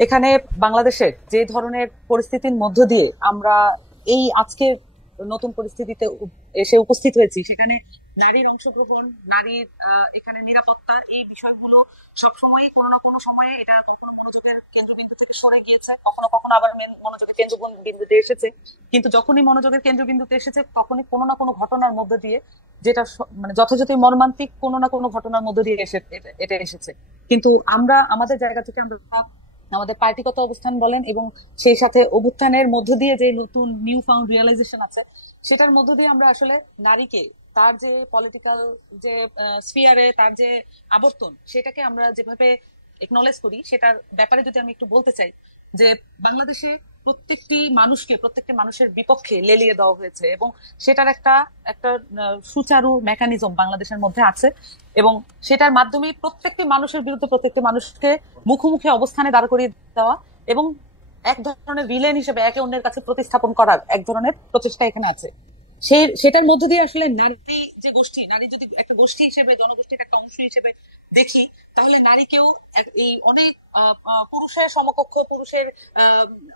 এখানে বাংলাদেশের যে ধরনের পরিস্থিতির মধ্য দিয়ে আমরা এই আজকে নতুন পরিস্থিতিতে এসে উপস্থিত হয়েছি, সেখানে নারীর অংশগ্রহণ, নারীর এখানে নিরাপত্তা, এই বিষয়গুলো সবসময় কোনো না কোনো সময়ে এটা কখনো মনোযোগের কেন্দ্রবিন্দু থেকে সরে গিয়েছে, কখনো কখনো আবার মনোযোগের কেন্দ্রবিন্দুতে এসেছে। কিন্তু যখনই মনোযোগের কেন্দ্রবিন্দুতে এসেছে তখনই কোনো না কোনো ঘটনার মধ্য দিয়ে, যেটা মানে যথাযথ মর্মান্তিক কোনো না কোনো ঘটনার মধ্য দিয়ে এটা এসেছে। কিন্তু আমরা আমাদের জায়গা থেকে আমরা আমাদের পার্টিগত অবস্থান বলেন এবং সেই সাথে অভ্যুত্থানের মধ্য দিয়ে যে নতুন নিউ ফাউন্ড রিয়েলাইজেশন আছে, সেটার মধ্য দিয়ে আমরা আসলে নারীকে তার যে পলিটিক্যাল যে স্ফিয়ারে তার যে আবর্তন, সেটাকে আমরা যেভাবে একনলেজ করি, সেটার ব্যাপারে যদি আমি একটু বলতে চাই যে বাংলাদেশে প্রত্যেকটি মানুষের বিপক্ষে লেলিয়ে দেওয়া হয়েছে এবং সেটার একটা একটা সুচারু মেকানিজম বাংলাদেশের মধ্যে আছে এবং সেটার মাধ্যমে প্রত্যেকটি মানুষের বিরুদ্ধে প্রত্যেকটি মানুষকে মুখোমুখি অবস্থানে দাঁড় করিয়ে দেওয়া এবং এক ধরনের ভিলেন হিসেবে একে অন্যের কাছে প্রতিস্থাপন করার এক ধরনের প্রচেষ্টা এখানে আছে। সেটার মধ্য দিয়ে আসলে নারী যে গোষ্ঠী, নারী যদি একটা গোষ্ঠী হিসেবে, জনগোষ্ঠীর একটা অংশ হিসেবে দেখি, তাহলে নারীকেও এই অনেক পুরুষের সমকক্ষ, পুরুষের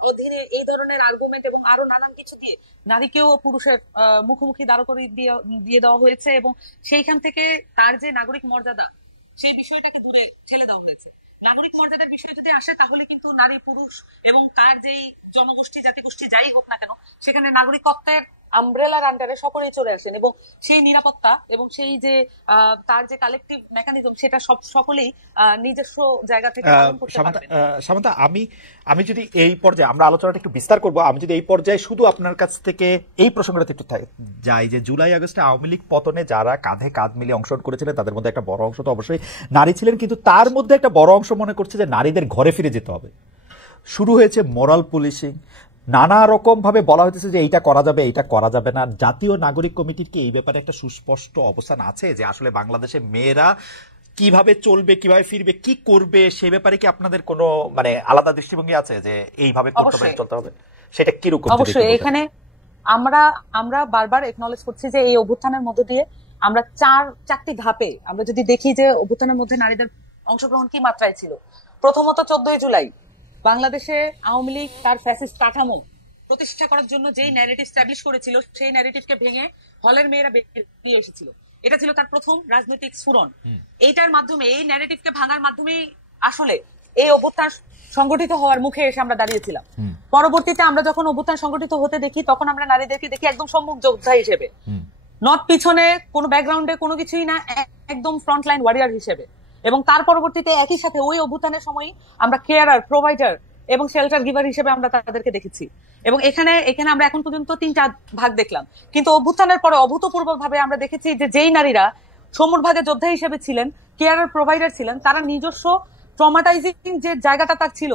অধীনে এই ধরনের আর্গুমেন্ট এবং আরো নানান কিছু দিয়ে নারীকেও পুরুষের মুখোমুখি দাঁড় করিয়ে দিয়ে দেওয়া হয়েছে এবং সেইখান থেকে তার যে নাগরিক মর্যাদা, সেই বিষয়টাকে দূরে ঠেলে দেওয়া হয়েছে। নাগরিক মর্যাদার বিষয় যদি আসে, তাহলে কিন্তু নারী পুরুষ এবং তার যেই জনগোষ্ঠী জাতিগোষ্ঠী যাই হোক না কেন, সেখানে নাগরিকত্বের আমব্রেলার আন্ডারে সকলেই চলে আসেন এবং সেই নিরাপত্তা এবং সেই যে তার যে কালেকটিভ মেকানিজম, সেটা সকলেই নিজস্ব জায়গা থেকে পালন করতে পারবেন। সামান্তা, আমি যদি এই পর্যায়ে আমরা আলোচনাটা একটু বিস্তার করব, আমি যদি এই পর্যায়ে শুধু আপনার কাছ থেকে এই প্রসঙ্গটা একটু যাই যে জুলাই আগস্টে আওয়ামী লীগ পতনে যারা কাঁধে কাঁধ মিলিয়ে অংশগ্রহণ করেছিলেন, তাদের মধ্যে একটা বড় অংশ তো অবশ্যই নারী ছিলেন, কিন্তু তার মধ্যে একটা বড় অংশ মনে করছে যে নারীদের ঘরে ফিরে যেতে হবে। শুরু হয়েছে মোরাল পুলিশিং, নানা রকম ভাবে বলা হইতেছে যে এইটা করা যাবে, এইটা করা যাবে না। জাতীয় নাগরিক কমিটির কি এই ব্যাপারে একটা সুস্পষ্ট অবস্থান আছে যে আসলে বাংলাদেশে মেয়েরা কিভাবে চলবে, কিভাবে ফিরবে, কি করবে, সে ব্যাপারে কি আপনাদের কোনো মানে আলাদা দৃষ্টিভঙ্গি আছে যে এইভাবে চলতে হবে? সেটা কিরকম? অবশ্যই এখানে আমরা বারবার একনলেজ করছি যে এই অভ্যুত্থানের মধ্য দিয়ে আমরা চারটি ধাপে আমরা যদি দেখি যে অভ্যুত্থানের মধ্যে নারীদের অংশগ্রহণ কি মাত্রায় ছিল। প্রথমত 14 জুলাই বাংলাদেশে আওয়ামী লীগ তার ফ্যাসিস্ট কাঠামো প্রতিষ্ঠা করার জন্য যেই ন্যারেটিভ স্ট্যাবলিশ করেছিল, সেই ন্যারেটিভকে ভেঙে হলের মেয়েরা বেরিয়ে এসেছিল। এটা ছিল তার প্রথম রাজনৈতিক স্ফুরণ। এইটার মাধ্যমে, এই ন্যারেটিভকে ভাঙার মাধ্যমেই আসলে এই অভ্যুত্থান সংগঠিত হওয়ার মুখে এসে আমরা দাঁড়িয়েছিলাম। পরবর্তীতে আমরা যখন অভ্যুত্থান সংগঠিত হতে দেখি, তখন আমরা নারীদেরকে দেখি একদম সম্মুখ যোদ্ধা হিসেবে, নট পিছনে কোনো ব্যাকগ্রাউন্ডে কোনো কিছুই না, একদম ফ্রন্টলাইন ওয়ারিয়ার হিসেবে। এবং তার পরবর্তীতে একই সাথে ওই অভ্যুত্থানের সময় আমরা কেয়ারার, প্রোভাইডার এবং শেল্টার গিভার হিসেবে আমরা তাদেরকে দেখেছি। এবং এখানে আমরা এখন পর্যন্ত 3টা ভাগ দেখলাম, কিন্তু অভ্যুত্থানের পরে অভূতপূর্ব ভাবে আমরা দেখেছি যে যেই নারীরা সম্মুখ ভাগে যোদ্ধা হিসেবে ছিলেন, কেয়ারার, প্রোভাইডার ছিলেন, তারা নিজস্ব ট্রমাটাইজিং যে জায়গাটা তার ছিল,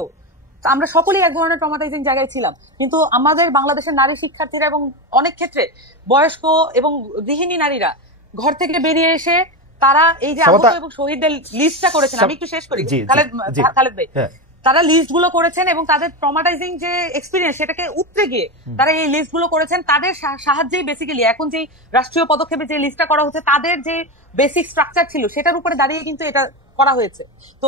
আমরা সকলেই এক ধরনের ট্রমাটাইজিং জায়গায় ছিলাম। কিন্তু আমাদের বাংলাদেশের নারী শিক্ষার্থীরা এবং অনেক ক্ষেত্রে বয়স্ক এবং গৃহিণী নারীরা ঘর থেকে বেরিয়ে এসে তারা এই যে আহত এবং শহীদদের লিস্টটা করেছেন, আমি একটু শেষ করি খালেদ ভাই, তারা লিস্ট গুলো করেছেন এবং তাদের ট্রমাটাইজিং যে এক্সপিরিয়েন্স, সেটাকে উতরে গিয়ে তারা এই লিস্ট গুলো করেছেন। তাদের সাহায্যেই বেসিক্যালি এখন যে রাষ্ট্রীয় পদক্ষেপে যে লিস্টটা করা হচ্ছে, তাদের যে বেসিক স্ট্রাকচার ছিল সেটার উপরে দাঁড়িয়ে কিন্তু এটা করা হয়েছে। তো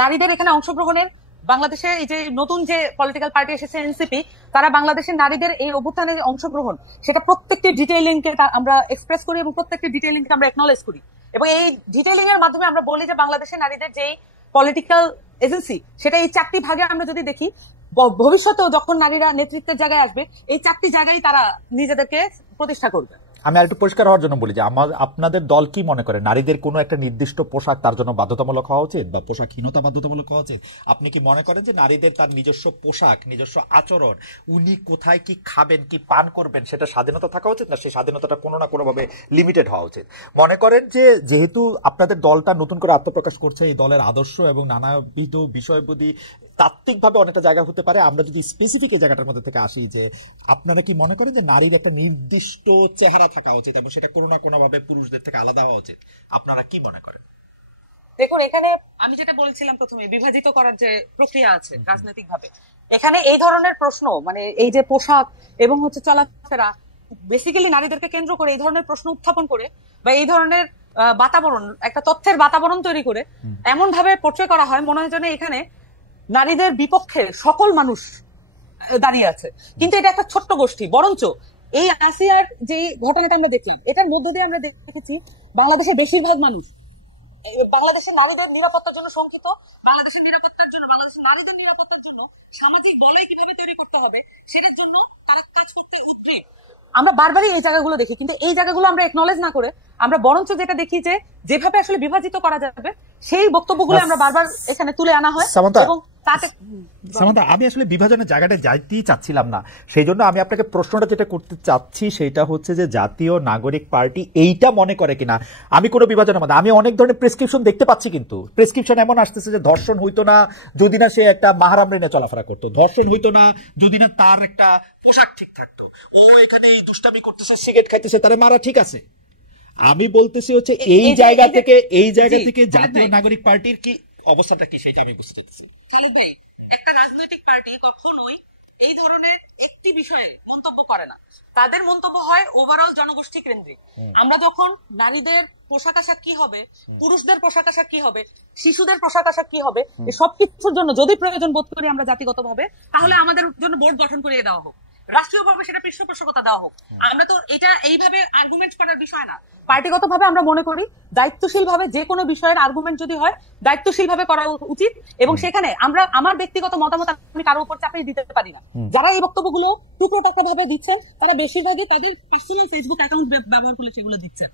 নারীদের এখানে অংশগ্রহণের, বাংলাদেশে এই যে নতুন যে পলিটিক্যাল পার্টি এসেছে এনসিপি, তারা বাংলাদেশের নারীদের এই অভ্যুত্থানে অংশগ্রহণ, সেটা প্রত্যেকটি ডিটেইলিংকে আমরা এক্সপ্রেস করি এবং প্রত্যেকটি ডিটেইলিংকে আমরা একনলেজ করি। এবং এই ডিটেইলিং এর মাধ্যমে আমরা বলি যে বাংলাদেশের নারীদের যেই পলিটিক্যাল এজেন্সি, সেটা এই 4টি ভাগে আমরা যদি দেখি, ভবিষ্যতেও যখন নারীরা নেতৃত্বের জায়গায় আসবে, এই 4টি জায়গায় তারা নিজেদেরকে প্রতিষ্ঠা করবে। আমি আর একটু পরিষ্কার হওয়ার জন্য বলি যে আপনাদের দল কি মনে করে নারীদের কোনো একটা নির্দিষ্ট পোশাক তার জন্য বাধ্যতামূলক হওয়া উচিত বা পোশাকহীনতা বাধ্যতামূলক হওয়া উচিত? আপনি কি মনে করেন যে নারীদের তার নিজস্ব পোশাক, নিজস্ব আচরণ, উনি কোথায় কি খাবেন, কি পান করবেন, সেটা স্বাধীনতা থাকা উচিত, না সেই স্বাধীনতাটা কোনো না কোনোভাবে লিমিটেড হওয়া উচিত? মনে করেন যে যেহেতু আপনাদের দলটা নতুন করে আত্মপ্রকাশ করছে, এই দলের আদর্শ এবং নানাবিধ বিষয়বুদ্ধি তাত্ত্বিকভাবে অনেকটা জায়গা হতে পারে, আমরা যদি স্পেসিফিক এই জায়গাটার মধ্যে থেকে আসি, যে আপনারা কি মনে করেন যে নারীর একটা নির্দিষ্ট চেহারা থাকা উচিত এবং সেটা কোনো না কোনো ভাবে পুরুষদের থেকে আলাদা হওয়া উচিত? আপনারা কি মনে করেন? দেখুন, এখানে আমি যেটা বলছিলাম প্রথমে, বিভাজিত করার যে প্রক্রিয়া আছে রাজনৈতিক ভাবে, এখানে এই ধরনের প্রশ্ন, মানে এই যে পোশাক এবং চলাফেরা, বেসিক্যালি নারীদেরকে কেন্দ্র করে এই ধরনের প্রশ্ন উত্থাপন করে বা এই ধরনের বাতাবরণ, একটা তথ্যের বাতাবরণ তৈরি করে এমন ভাবে পোর্ট্রে করা হয়, মনে হয় যেন এখানে নারীদের বিপক্ষে সকল মানুষ দাঁড়িয়ে আছে, কিন্তু এটা একটা ছোট্ট গোষ্ঠী। বরঞ্চ এই আসিয়ার যে ঘটনাটা আমরা দেখলাম, এটার মধ্য দিয়ে আমরা দেখেছি বাংলাদেশের বেশিরভাগ মানুষ, বাংলাদেশের নারীদের নিরাপত্তার জন্য শঙ্কিত, বাংলাদেশের নিরাপত্তার জন্য, বাংলাদেশের নারীদের নিরাপত্তার জন্য সামাজিক বলয় কিভাবে তৈরি করতে হবে সেটার জন্য তারা কাজ করতে উদ্গ্রীব। আমরা বারবারই এই জায়গাগুলো দেখি, কিন্তু এই জায়গাগুলো আমরা একনলেজ না করে আমরা বরঞ্চ যেটা দেখি যে যেভাবে আসলে বিভাজিত করা যাবে সেই বক্তব্যগুলো আমরা বারবার এখানে তুলে আনা হয়। এবং তাতে সামান্তা, আমি আসলে বিভাজনের জায়গাটা যাইতেই চাচ্ছিলাম না, সেই জন্য আমি আপনাকে প্রশ্নটা যেটা করতে চাচ্ছি সেটা হচ্ছে যে জাতীয় নাগরিক পার্টি এইটা মনে করে কিনা আমি কোনো বিভাজনের মধ্যে, আমি অনেক ধরনের প্রেসক্রিপশন দেখতে পাচ্ছি, কিন্তু প্রেসক্রিপশন এমন আসতেছে যে ধর্ষণ হইতো না যদি না সে একটা মাহরাম রেনে চলাফেরা করতো, ধর্ষণ হইতো না যদি না তার একটা পোশাক ঠিক থাকতো, ও এখানে এই দুষ্টামি করতেছে, সিগারেট খাইতেছে, তারা মারা ঠিক আছে। আমি বলতেছি হচ্ছে এই জায়গা থেকে জাতীয় নাগরিক পার্টির কি অবস্থাটা কি সেটা আমি বুঝতে চাচ্ছি। খালিদ ভাই, একটা রাজনৈতিক পার্টি কখনোই এই ধরনের একটি বিষয়ে মন্তব্য করে না, তাদের মন্তব্য হয় ওভারঅল জনগোষ্ঠী কেন্দ্রিক। আমরা যখন নারীদের পোশাক আশাক কি হবে, পুরুষদের পোশাক আশাক কি হবে, শিশুদের পোশাক আশাক কি হবে, এই সবকিছুর জন্য যদি প্রয়োজন বোধ করি আমরা জাতিগতভাবে, তাহলে আমাদের জন্য বোর্ড গঠন করিয়ে দেওয়া হোক, রাষ্ট্রীয়ভাবে সেটা পৃষ্ঠপোষকতা দেওয়া হোক। আমরা তো এটা এইভাবে আর্গুমেন্ট করার বিষয় না, পার্টিগতভাবে আমরা মনে করি দায়িত্বশীল ভাবে যে কোনো বিষয়ের আর্গুমেন্ট যদি হয় দায়িত্বশীল ভাবে করা উচিত। এবং সেখানে আমরা আমার ব্যক্তিগত মতামত আমি কারোর উপর চাপিয়ে দিতে পারি না। যারা এই বক্তব্যগুলো টুকরোটাকা ভাবে দিচ্ছেন তারা বেশিরভাগই তাদের পার্সোনাল ফেসবুক অ্যাকাউন্ট ব্যবহার করে সেগুলো দিচ্ছেন।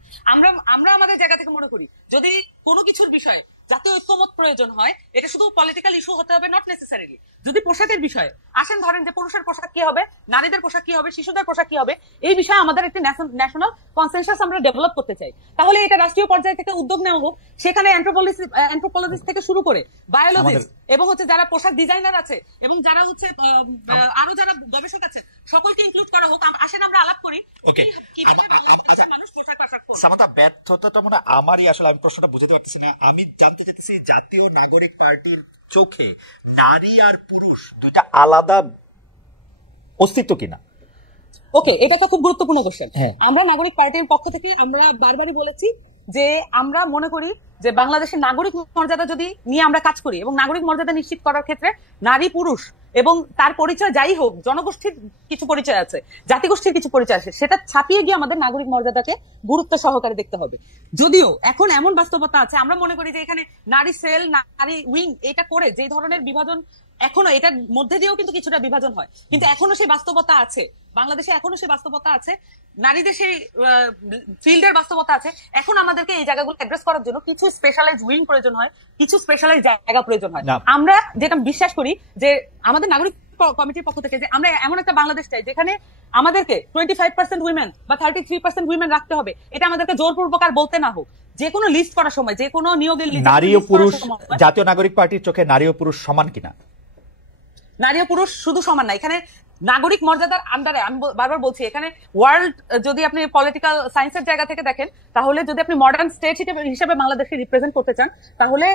আমরা আমাদের জায়গা থেকে মনে করি যদি কোনো কিছুর বিষয়ে জাতীয় ঐক্যমত প্রয়োজন হয়, এটা শুধু পলিটিক্যাল ইস্যু হতে হবে নট নেসেসারিলি। যদি পোশাকের বিষয়ে আসেন, ধরেন যে পুরুষের পোশাক কি হবে, নারীদের পোশাক কি হবে, শিশুদের পোশাক কি হবে, এই বিষয়ে আমাদের একটি ন্যাশনাল কনসেনসাস আমরা ডেভেলপ করতে চাই, তাহলে এটা রাষ্ট্রীয় পর্যায় থেকে উদ্যোগ নেওয়া হোক। সেখানে অ্যানথ্রোপোলজিস্ট থেকে শুরু করে বায়োলজিস্ট এবং হচ্ছে যারা পোশাক ডিজাইনার আছে এবং যারা হচ্ছে আরো যারা গবেষক আছে সকলকে ইনক্লুড করা হোক। আসেন আমরা আলাপ করি মানুষ পোশাক আশাক সামান্তা, ব্যর্থতা মনে আমারই, আসলে আমি প্রশ্নটা বুঝতে পারতেছি না। আমি জানতে চাইতেছি জাতীয় নাগরিক পার্টির চোখে নারী আর পুরুষ দুইটা আলাদা অস্তিত্ব কিনা। ওকে, এটা তো খুব গুরুত্বপূর্ণ কোশ্চেন। আমরা নাগরিক পার্টির পক্ষ থেকে আমরা বারবারই বলেছি যে আমরা মনে করি যে বাংলাদেশের নাগরিক মর্যাদা যদি নিয়ে আমরা কাজ করি এবং নাগরিক মর্যাদা নিশ্চিত করার ক্ষেত্রে নারী পুরুষ এবং তার পরিচয় যাই হোক, জনগোষ্ঠীর কিছু পরিচয় আছে, জাতিগোষ্ঠীর কিছু পরিচয় আছে, সেটা ছাপিয়ে গিয়ে আমাদের নাগরিক মর্যাদাকে গুরুত্ব সহকারে দেখতে হবে। যদিও এখন এমন বাস্তবতা আছে, আমরা মনে করি যে এখানে নারী সেল, নারী উইং এটা করে যে ধরনের বিভাজন এখনো, এটার মধ্যে দিয়েও কিন্তু কিছুটা বিভাজন হয়, কিন্তু এখনো সেই বাস্তবতা আছে বাংলাদেশে, এখনো সেই বাস্তবতা আছে, নারীদের সেই ফিল্ডের বাস্তবতা আছে। এখন আমাদেরকে এই জায়গাগুলো অ্যাড্রেস করার জন্য কিছু স্পেশালাইজ উইং প্রয়োজন হয়, কিছু স্পেশালাইজ জায়গা প্রয়োজন হয়। আমরা যেটা বিশ্বাস করি যে আমাদের নাগরিক কমিটির পক্ষ থেকে যে আমরা এমন একটা বাংলাদেশ চাই যেখানে আমাদেরকে 25% উইমেন বা 33% উইমেন রাখতে হবে, এটা আমাদেরকে জোরপূর্বক আর বলতে না হোক। যে কোনো লিস্ট করার সময়, যে কোনো নিয়োগের নারী ও পুরুষ, জাতীয় নাগরিক পার্টির চোখে নারী ও পুরুষ সমান কিনা? নারী ও পুরুষ শুধু সমান না, এখানে নাগরিক মর্যাদার আন্ডারে আমি বারবার বলছি, এখানে ওয়ার্ল্ড যদি আপনি পলিটিক্যাল সায়েন্সের জায়গা থেকে দেখেন, তাহলে যদি আপনি মডার্ন স্টেট হিসেবে বাংলাদেশকে রিপ্রেজেন্ট করতে চান, তাহলে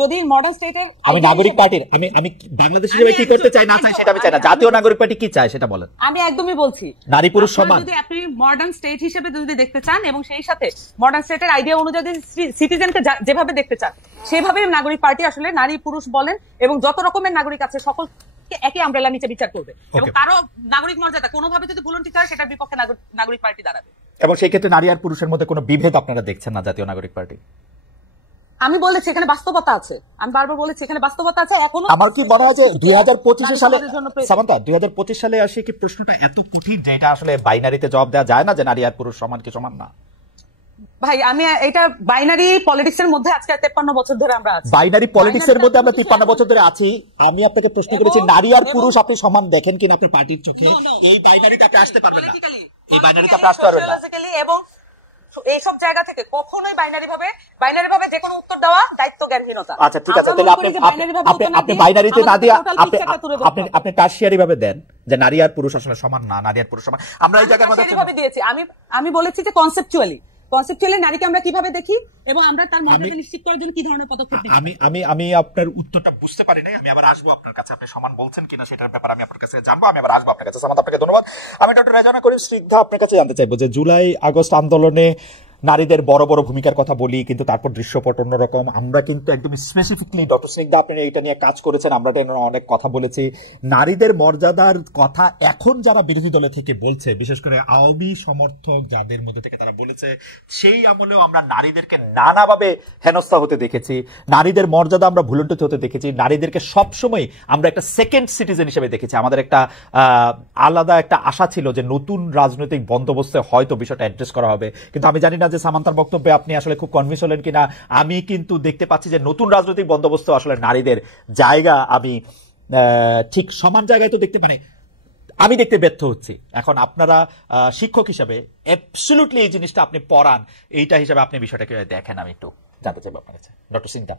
যদি মডার্ন স্টেটের আমি নাগরিক পার্টির আমি বাংলাদেশ হিসেবে কি করতে চাই না চাই সেটা আমি চাই না, জাতীয় নাগরিক পার্টি কি চায় সেটা বলেন। আমি একদমই বলছি নারী পুরুষ সমান। যদি আপনি মডার্ন স্টেট হিসেবে যদি দেখতে চান এবং সেই সাথে মডার্ন স্টেটের আইডিয়া অনুযায়ী সিটিজেনকে যেভাবে দেখতে চান, সেভাবেই নাগরিক পার্টি আসলে নারী পুরুষ বলেন এবং যত রকমের নাগরিক আছে সকল একই আমব্রেলা নিচে বিচার করবে এবং কারো নাগরিক মর্যাদা কোনোভাবে যদি ভুলন্টিত হয় সেটার বিপক্ষে নাগরিক পার্টি দাঁড়াবে। এবং সেই ক্ষেত্রে নারী আর পুরুষের মধ্যে কোনো বিভেদ আপনারা দেখছেন না জাতীয় নাগরিক পার্টি? আমি বলেছি এখানে বাস্তবতা আছে, আমি বারবার বলেছি এখানে বাস্তবতা আছে। এখনো আমার কি মনে হয় যে 2025 সালে, সামান্তা 2025 সালে আসে কি প্রশ্নটা এত কঠিন যে এটা আসলে বাইনারিতে জবাব দেওয়া যায় না যে নারী আর পুরুষ সমান কি সমান না? ভাই আমি এটা বাইনারি পলিটিক্স এর মধ্যে আজকে 53 বছর ধরে আমরা আছি, বাইনারি পলিটিক্স এর মধ্যে আমরা 53 বছর ধরে আছি। আমি আপনাকে প্রশ্ন করেছি নারী আর পুরুষ আপনি সমান দেখেন কিনা আপনার পার্টির চোখে? এই বাইনারিতে আপনি আসতে পারবেন না, এই বাইনারিতে আপনি আসতে পারবেন না। এবং এইসব জায়গা থেকে কখনোই বাইনারি ভাবে যে কোনো উত্তর দেওয়া দায়িত্ব জ্ঞানহীনতা। আচ্ছা ঠিক আছে, তাহলে আপনি বাইনারিতে না দিয়ে আপনি টারশিয়ারি ভাবে দেন যে নারী আর পুরুষ আসলে সমান না, নারী আর পুরুষ সমান। আমরা এই জায়গার মধ্যে ভাবে দিয়েছি, আমি বলেছি যে কনসেপচুয়ালি নারীকে আমরা কিভাবে দেখি এবং আমরা তার মর্যাদা নিশ্চিত করার জন্য কি ধরনের পদক্ষেপ নিই। আমি আপনার উত্তরটা বুঝতে পারি নাই, আমি আবার আসবো আপনার কাছে, আপনি সমান বলছেন কিনা সেটার ব্যাপারে আমি আপনার কাছে জানবো, আমি আবার আসবো আপনার কাছে। সামাদ আপনাকে ধন্যবাদ। আমি ডক্টর রেজানা করিম স্নিগ্ধা আপনার কাছে জানতে চাইবো যে জুলাই আগস্ট আন্দোলনে নারীদের বড় বড় ভূমিকার কথা বলি, কিন্তু তারপর দৃশ্যপট অন্যরকম। আমরা কিন্তু একদম স্পেসিফিকলি ডক্টর স্নিগ্ধা আপনি এটা নিয়ে কাজ করেছেন, আমরা এটা নিয়ে অনেক কথা বলেছি। নারীদের মর্যাদার কথা এখন যারা বিরোধী দলে থেকে বলছে, বিশেষ করে আওয়ামী সমর্থক যাদের মধ্যে থেকে তারা বলেছে, সেই আমলেও আমরা নারীদেরকে নানাভাবে হেনস্থা হতে দেখেছি, নারীদের মর্যাদা আমরা ভুলুণ্ঠিত হতে দেখেছি, নারীদেরকে সবসময় আমরা একটা সেকেন্ড সিটিজেন হিসেবে দেখেছি। আমাদের একটা আলাদা একটা আশা ছিল যে নতুন রাজনৈতিক বন্দোবস্তে হয়তো বিষয়টা অ্যাড্রেস করা হবে, কিন্তু আমি জানি না যে সামান্তার বক্তব্যে আপনি আসলে খুব কনভিন্স হলেন কিনা। আমি কিন্তু দেখতে পাচ্ছি যে নতুন রাজনৈতিক বন্দোবস্ত আসলে নারীদের জায়গা আমি ঠিক সমান জায়গায় তো দেখতে আমি দেখতে ব্যর্থ হচ্ছি। এখন আপনারা শিক্ষক হিসাবে অ্যাবসলিউটলি এই জিনিসটা আপনি পড়ান, এইটা হিসাবে আপনি বিষয়টা কিভাবে দেখেন আমি একটু জানতে চাইব আপনার কাছে, ডক্টর স্নিগ্ধা।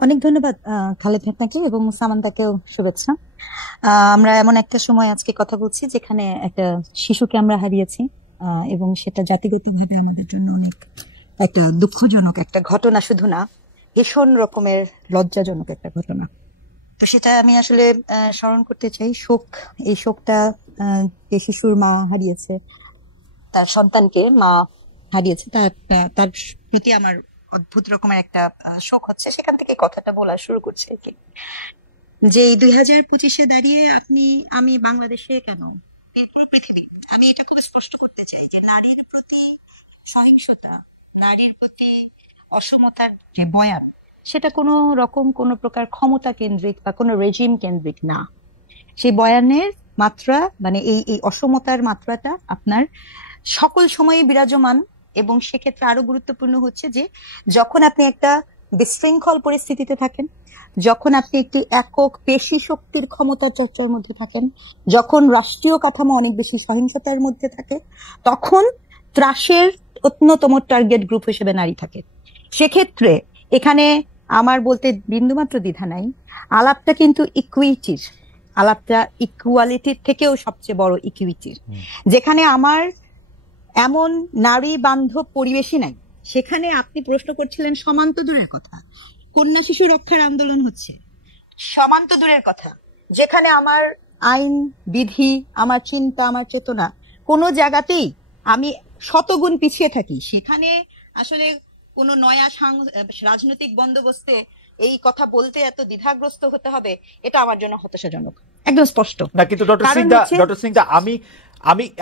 অনেক ধন্যবাদ খালেদ আপনাকে এবং সামান্তাকেও শুভেচ্ছা। আমরা এমন একটা সময় আজকে কথা বলছি যেখানে একটা শিশুকে আমরা হারিয়েছি, এবং সেটা জাতিগতভাবে আমাদের জন্য অনেক একটা দুঃখজনক একটা ঘটনা, শুধু না ভীষণ রকমের লজ্জাজনক একটা ঘটনা। তো সেটা আমি আসলে স্মরণ করতে চাই। এই শোকটা যে শিশুর মা হারিয়েছে, তার সন্তানকে মা হারিয়েছে, তার প্রতি আমার অদ্ভুত রকমের একটা শোক হচ্ছে। সেখান থেকে কথাটা বলা শুরু করছে কি, যে 2025-এ দাঁড়িয়ে আমি বাংলাদেশে কেন পুরো পৃথিবী, আমি এটা খুব স্পষ্ট করতে চাই যে নারীর প্রতি সহিংসতা, নারীর প্রতি অসমতার যে বয়ান, সেটা কোনো প্রকার ক্ষমতা কেন্দ্রিক বা কোনো রেজিম কেন্দ্রিক না। সেই বয়ানের মাত্রা, মানে এই অসমতার মাত্রাটা আপনার সকল সময়ে বিরাজমান। এবং সেক্ষেত্রে আরো গুরুত্বপূর্ণ হচ্ছে যে যখন আপনি একটা বিশৃঙ্খল পরিস্থিতিতে থাকেন, যখন আপনি একটি একক পেশি শক্তির ক্ষমতা চর্চার মধ্যে থাকেন, যখন রাষ্ট্রীয় কাঠামো অনেক বেশি সহিংসতার মধ্যে থাকে, তখন ত্রাসের অন্যতম টার্গেট গ্রুপ হিসেবে নারী থাকে। সেক্ষেত্রে এখানে আমার বলতে বিন্দুমাত্র দ্বিধা নাই, আলাপটা কিন্তু ইকুইটির, আলাপটা ইকুয়ালিটির থেকেও সবচেয়ে বড় ইকুইটির। যেখানে আমার এমন নারী বান্ধব পরিবেশই নাই, সেখানে আপনি প্রশ্ন করছিলেন সমান্ত দূরের কথা, কন্যা শিশু রক্ষার আন্দোলন হচ্ছে, সমান্ত দূরের কথা, যেখানে আমার আইন বিধি, আমার চিন্তা, আমার চেতনা কোনো জায়গাতেই আমি শতগুণ পিছিয়ে থাকি, সেখানে আসলে কোনো নয়া রাজনৈতিক বন্দোবস্তে এই কথা বলতে এত দ্বিধাগ্রস্ত হতে হবে, এটা আমার জন্য হতাশাজনক, একদম স্পষ্ট না। কিন্তু ডক্টর স্নিগ্ধা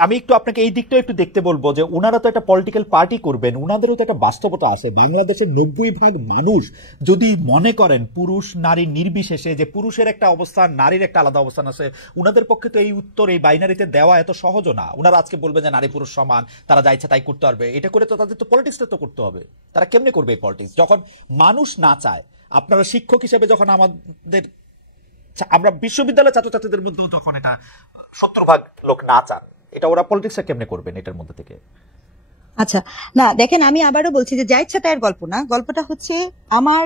আমি একটু আপনাকে এই দিকটা একটু দেখতে বলবো যে ওনারা তো একটা পলিটিক্যাল পার্টি করবেন, ওনাদেরও তো একটা বাস্তবতা আছে। বাংলাদেশের 90% মানুষ যদি মনে করেন পুরুষ নারী নির্বিশেষে যে পুরুষের একটা অবস্থান, নারীর একটা আলাদা অবস্থান আছে, ওনাদের পক্ষে তো এই উত্তর এই বাইনারিতে দেওয়া এত সহজও না। ওনারা আজকে বলবেন যে নারী পুরুষ সমান, তারা যা ইচ্ছা তাই করতে পারবে, এটা করে তো তাদের তো পলিটিক্সটা তো করতে হবে। তারা কেমনে করবে এই পলিটিক্স যখন মানুষ না চায়? আপনারা শিক্ষক হিসেবে যখন আমরা বিশ্ববিদ্যালয়ের ছাত্রছাত্রীদের মধ্যে যখন এটা 70% লোক না চান, এটা ওরা পলিটিক্সটা কেমনে করবেন এটার মধ্যে থেকে? আচ্ছা, না দেখেন, আমি আবারও বলছি যে যা ইচ্ছা তাইয়ের গল্প না, গল্পটা হচ্ছে আমার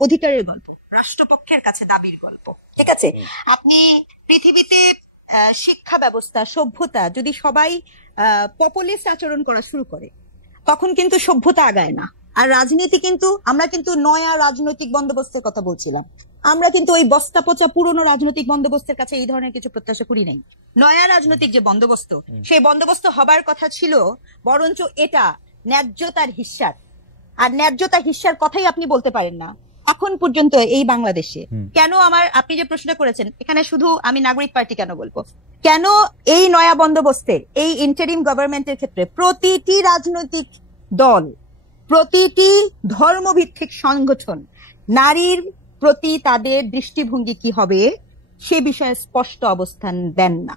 অধিকারের গল্প, রাষ্ট্রপক্ষের কাছে দাবির গল্প। ঠিক আছে, আপনি পৃথিবীতে শিক্ষা ব্যবস্থা, সভ্যতা যদি সবাই পপুলিস্ট আচরণ করা শুরু করে, তখন কিন্তু সভ্যতা আগায় না। আর রাজনীতি কিন্তু, আমরা কিন্তু নয়া রাজনৈতিক বন্দোবস্তের কথা বলছিলাম, আমরা কিন্তু ওই বস্তা পচা পুরনো রাজনৈতিক বন্দোবস্তের কাছে এই ধরনের কিছু প্রত্যাশা করি নাই। নয়া রাজনৈতিক যে বন্দোবস্ত, সেই বন্দোবস্ত হবার কথা ছিল বরঞ্চ এটা ন্যায্যতার হিস্যার, আর ন্যায্যতা হিস্যার কথাই আপনি বলতে পারেন না এখন পর্যন্ত এই বাংলাদেশে। কেন আপনি যে প্রশ্নটা করেছেন, এখানে শুধু আমি নাগরিক পার্টি কেন বলবো, কেন এই নয়া বন্দোবস্তে, এই ইন্টারিম গভর্নমেন্টের ক্ষেত্রে প্রতিটি রাজনৈতিক দল, প্রতিটি ধর্মভিত্তিক সংগঠন নারীর প্রতি তাদের দৃষ্টিভঙ্গি কি হবে সে বিষয়ে স্পষ্ট অবস্থান দেন না?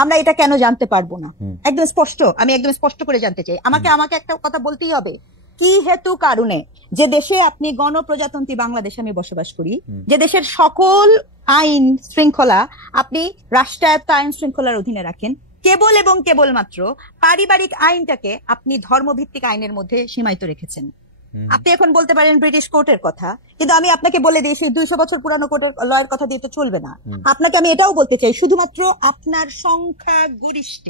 আমরা এটা কেন জানতে পারবো না? একদম স্পষ্ট, আমি একদম স্পষ্ট করে জানতে চাই। আমাকে একটা কথা বলতেই হবে, কি হেতু কারণে যে দেশে আপনি গণপ্রজাতন্ত্রী বাংলাদেশে আমি বসবাস করি, যে দেশের সকল আইন শৃঙ্খলা আপনি রাষ্ট্রায়ত্ত আইন শৃঙ্খলার অধীনে রাখেন, কেবল এবং কেবলমাত্র পারিবারিক আইনটাকে আপনি ধর্মভিত্তিক আইনের মধ্যে সীমায়িত রেখেছেন। আপনি এখন বলতে পারেন ব্রিটিশ কোর্টের কথা, কিন্তু আমি আপনাকে বলে দিই সেই 200 বছর পুরানো কোর্টের লয়ের কথা দিয়ে তো চলবে না। আপনাকে আমি এটাও বলতে চাই, শুধুমাত্র আপনার সংখ্যাগরিষ্ঠ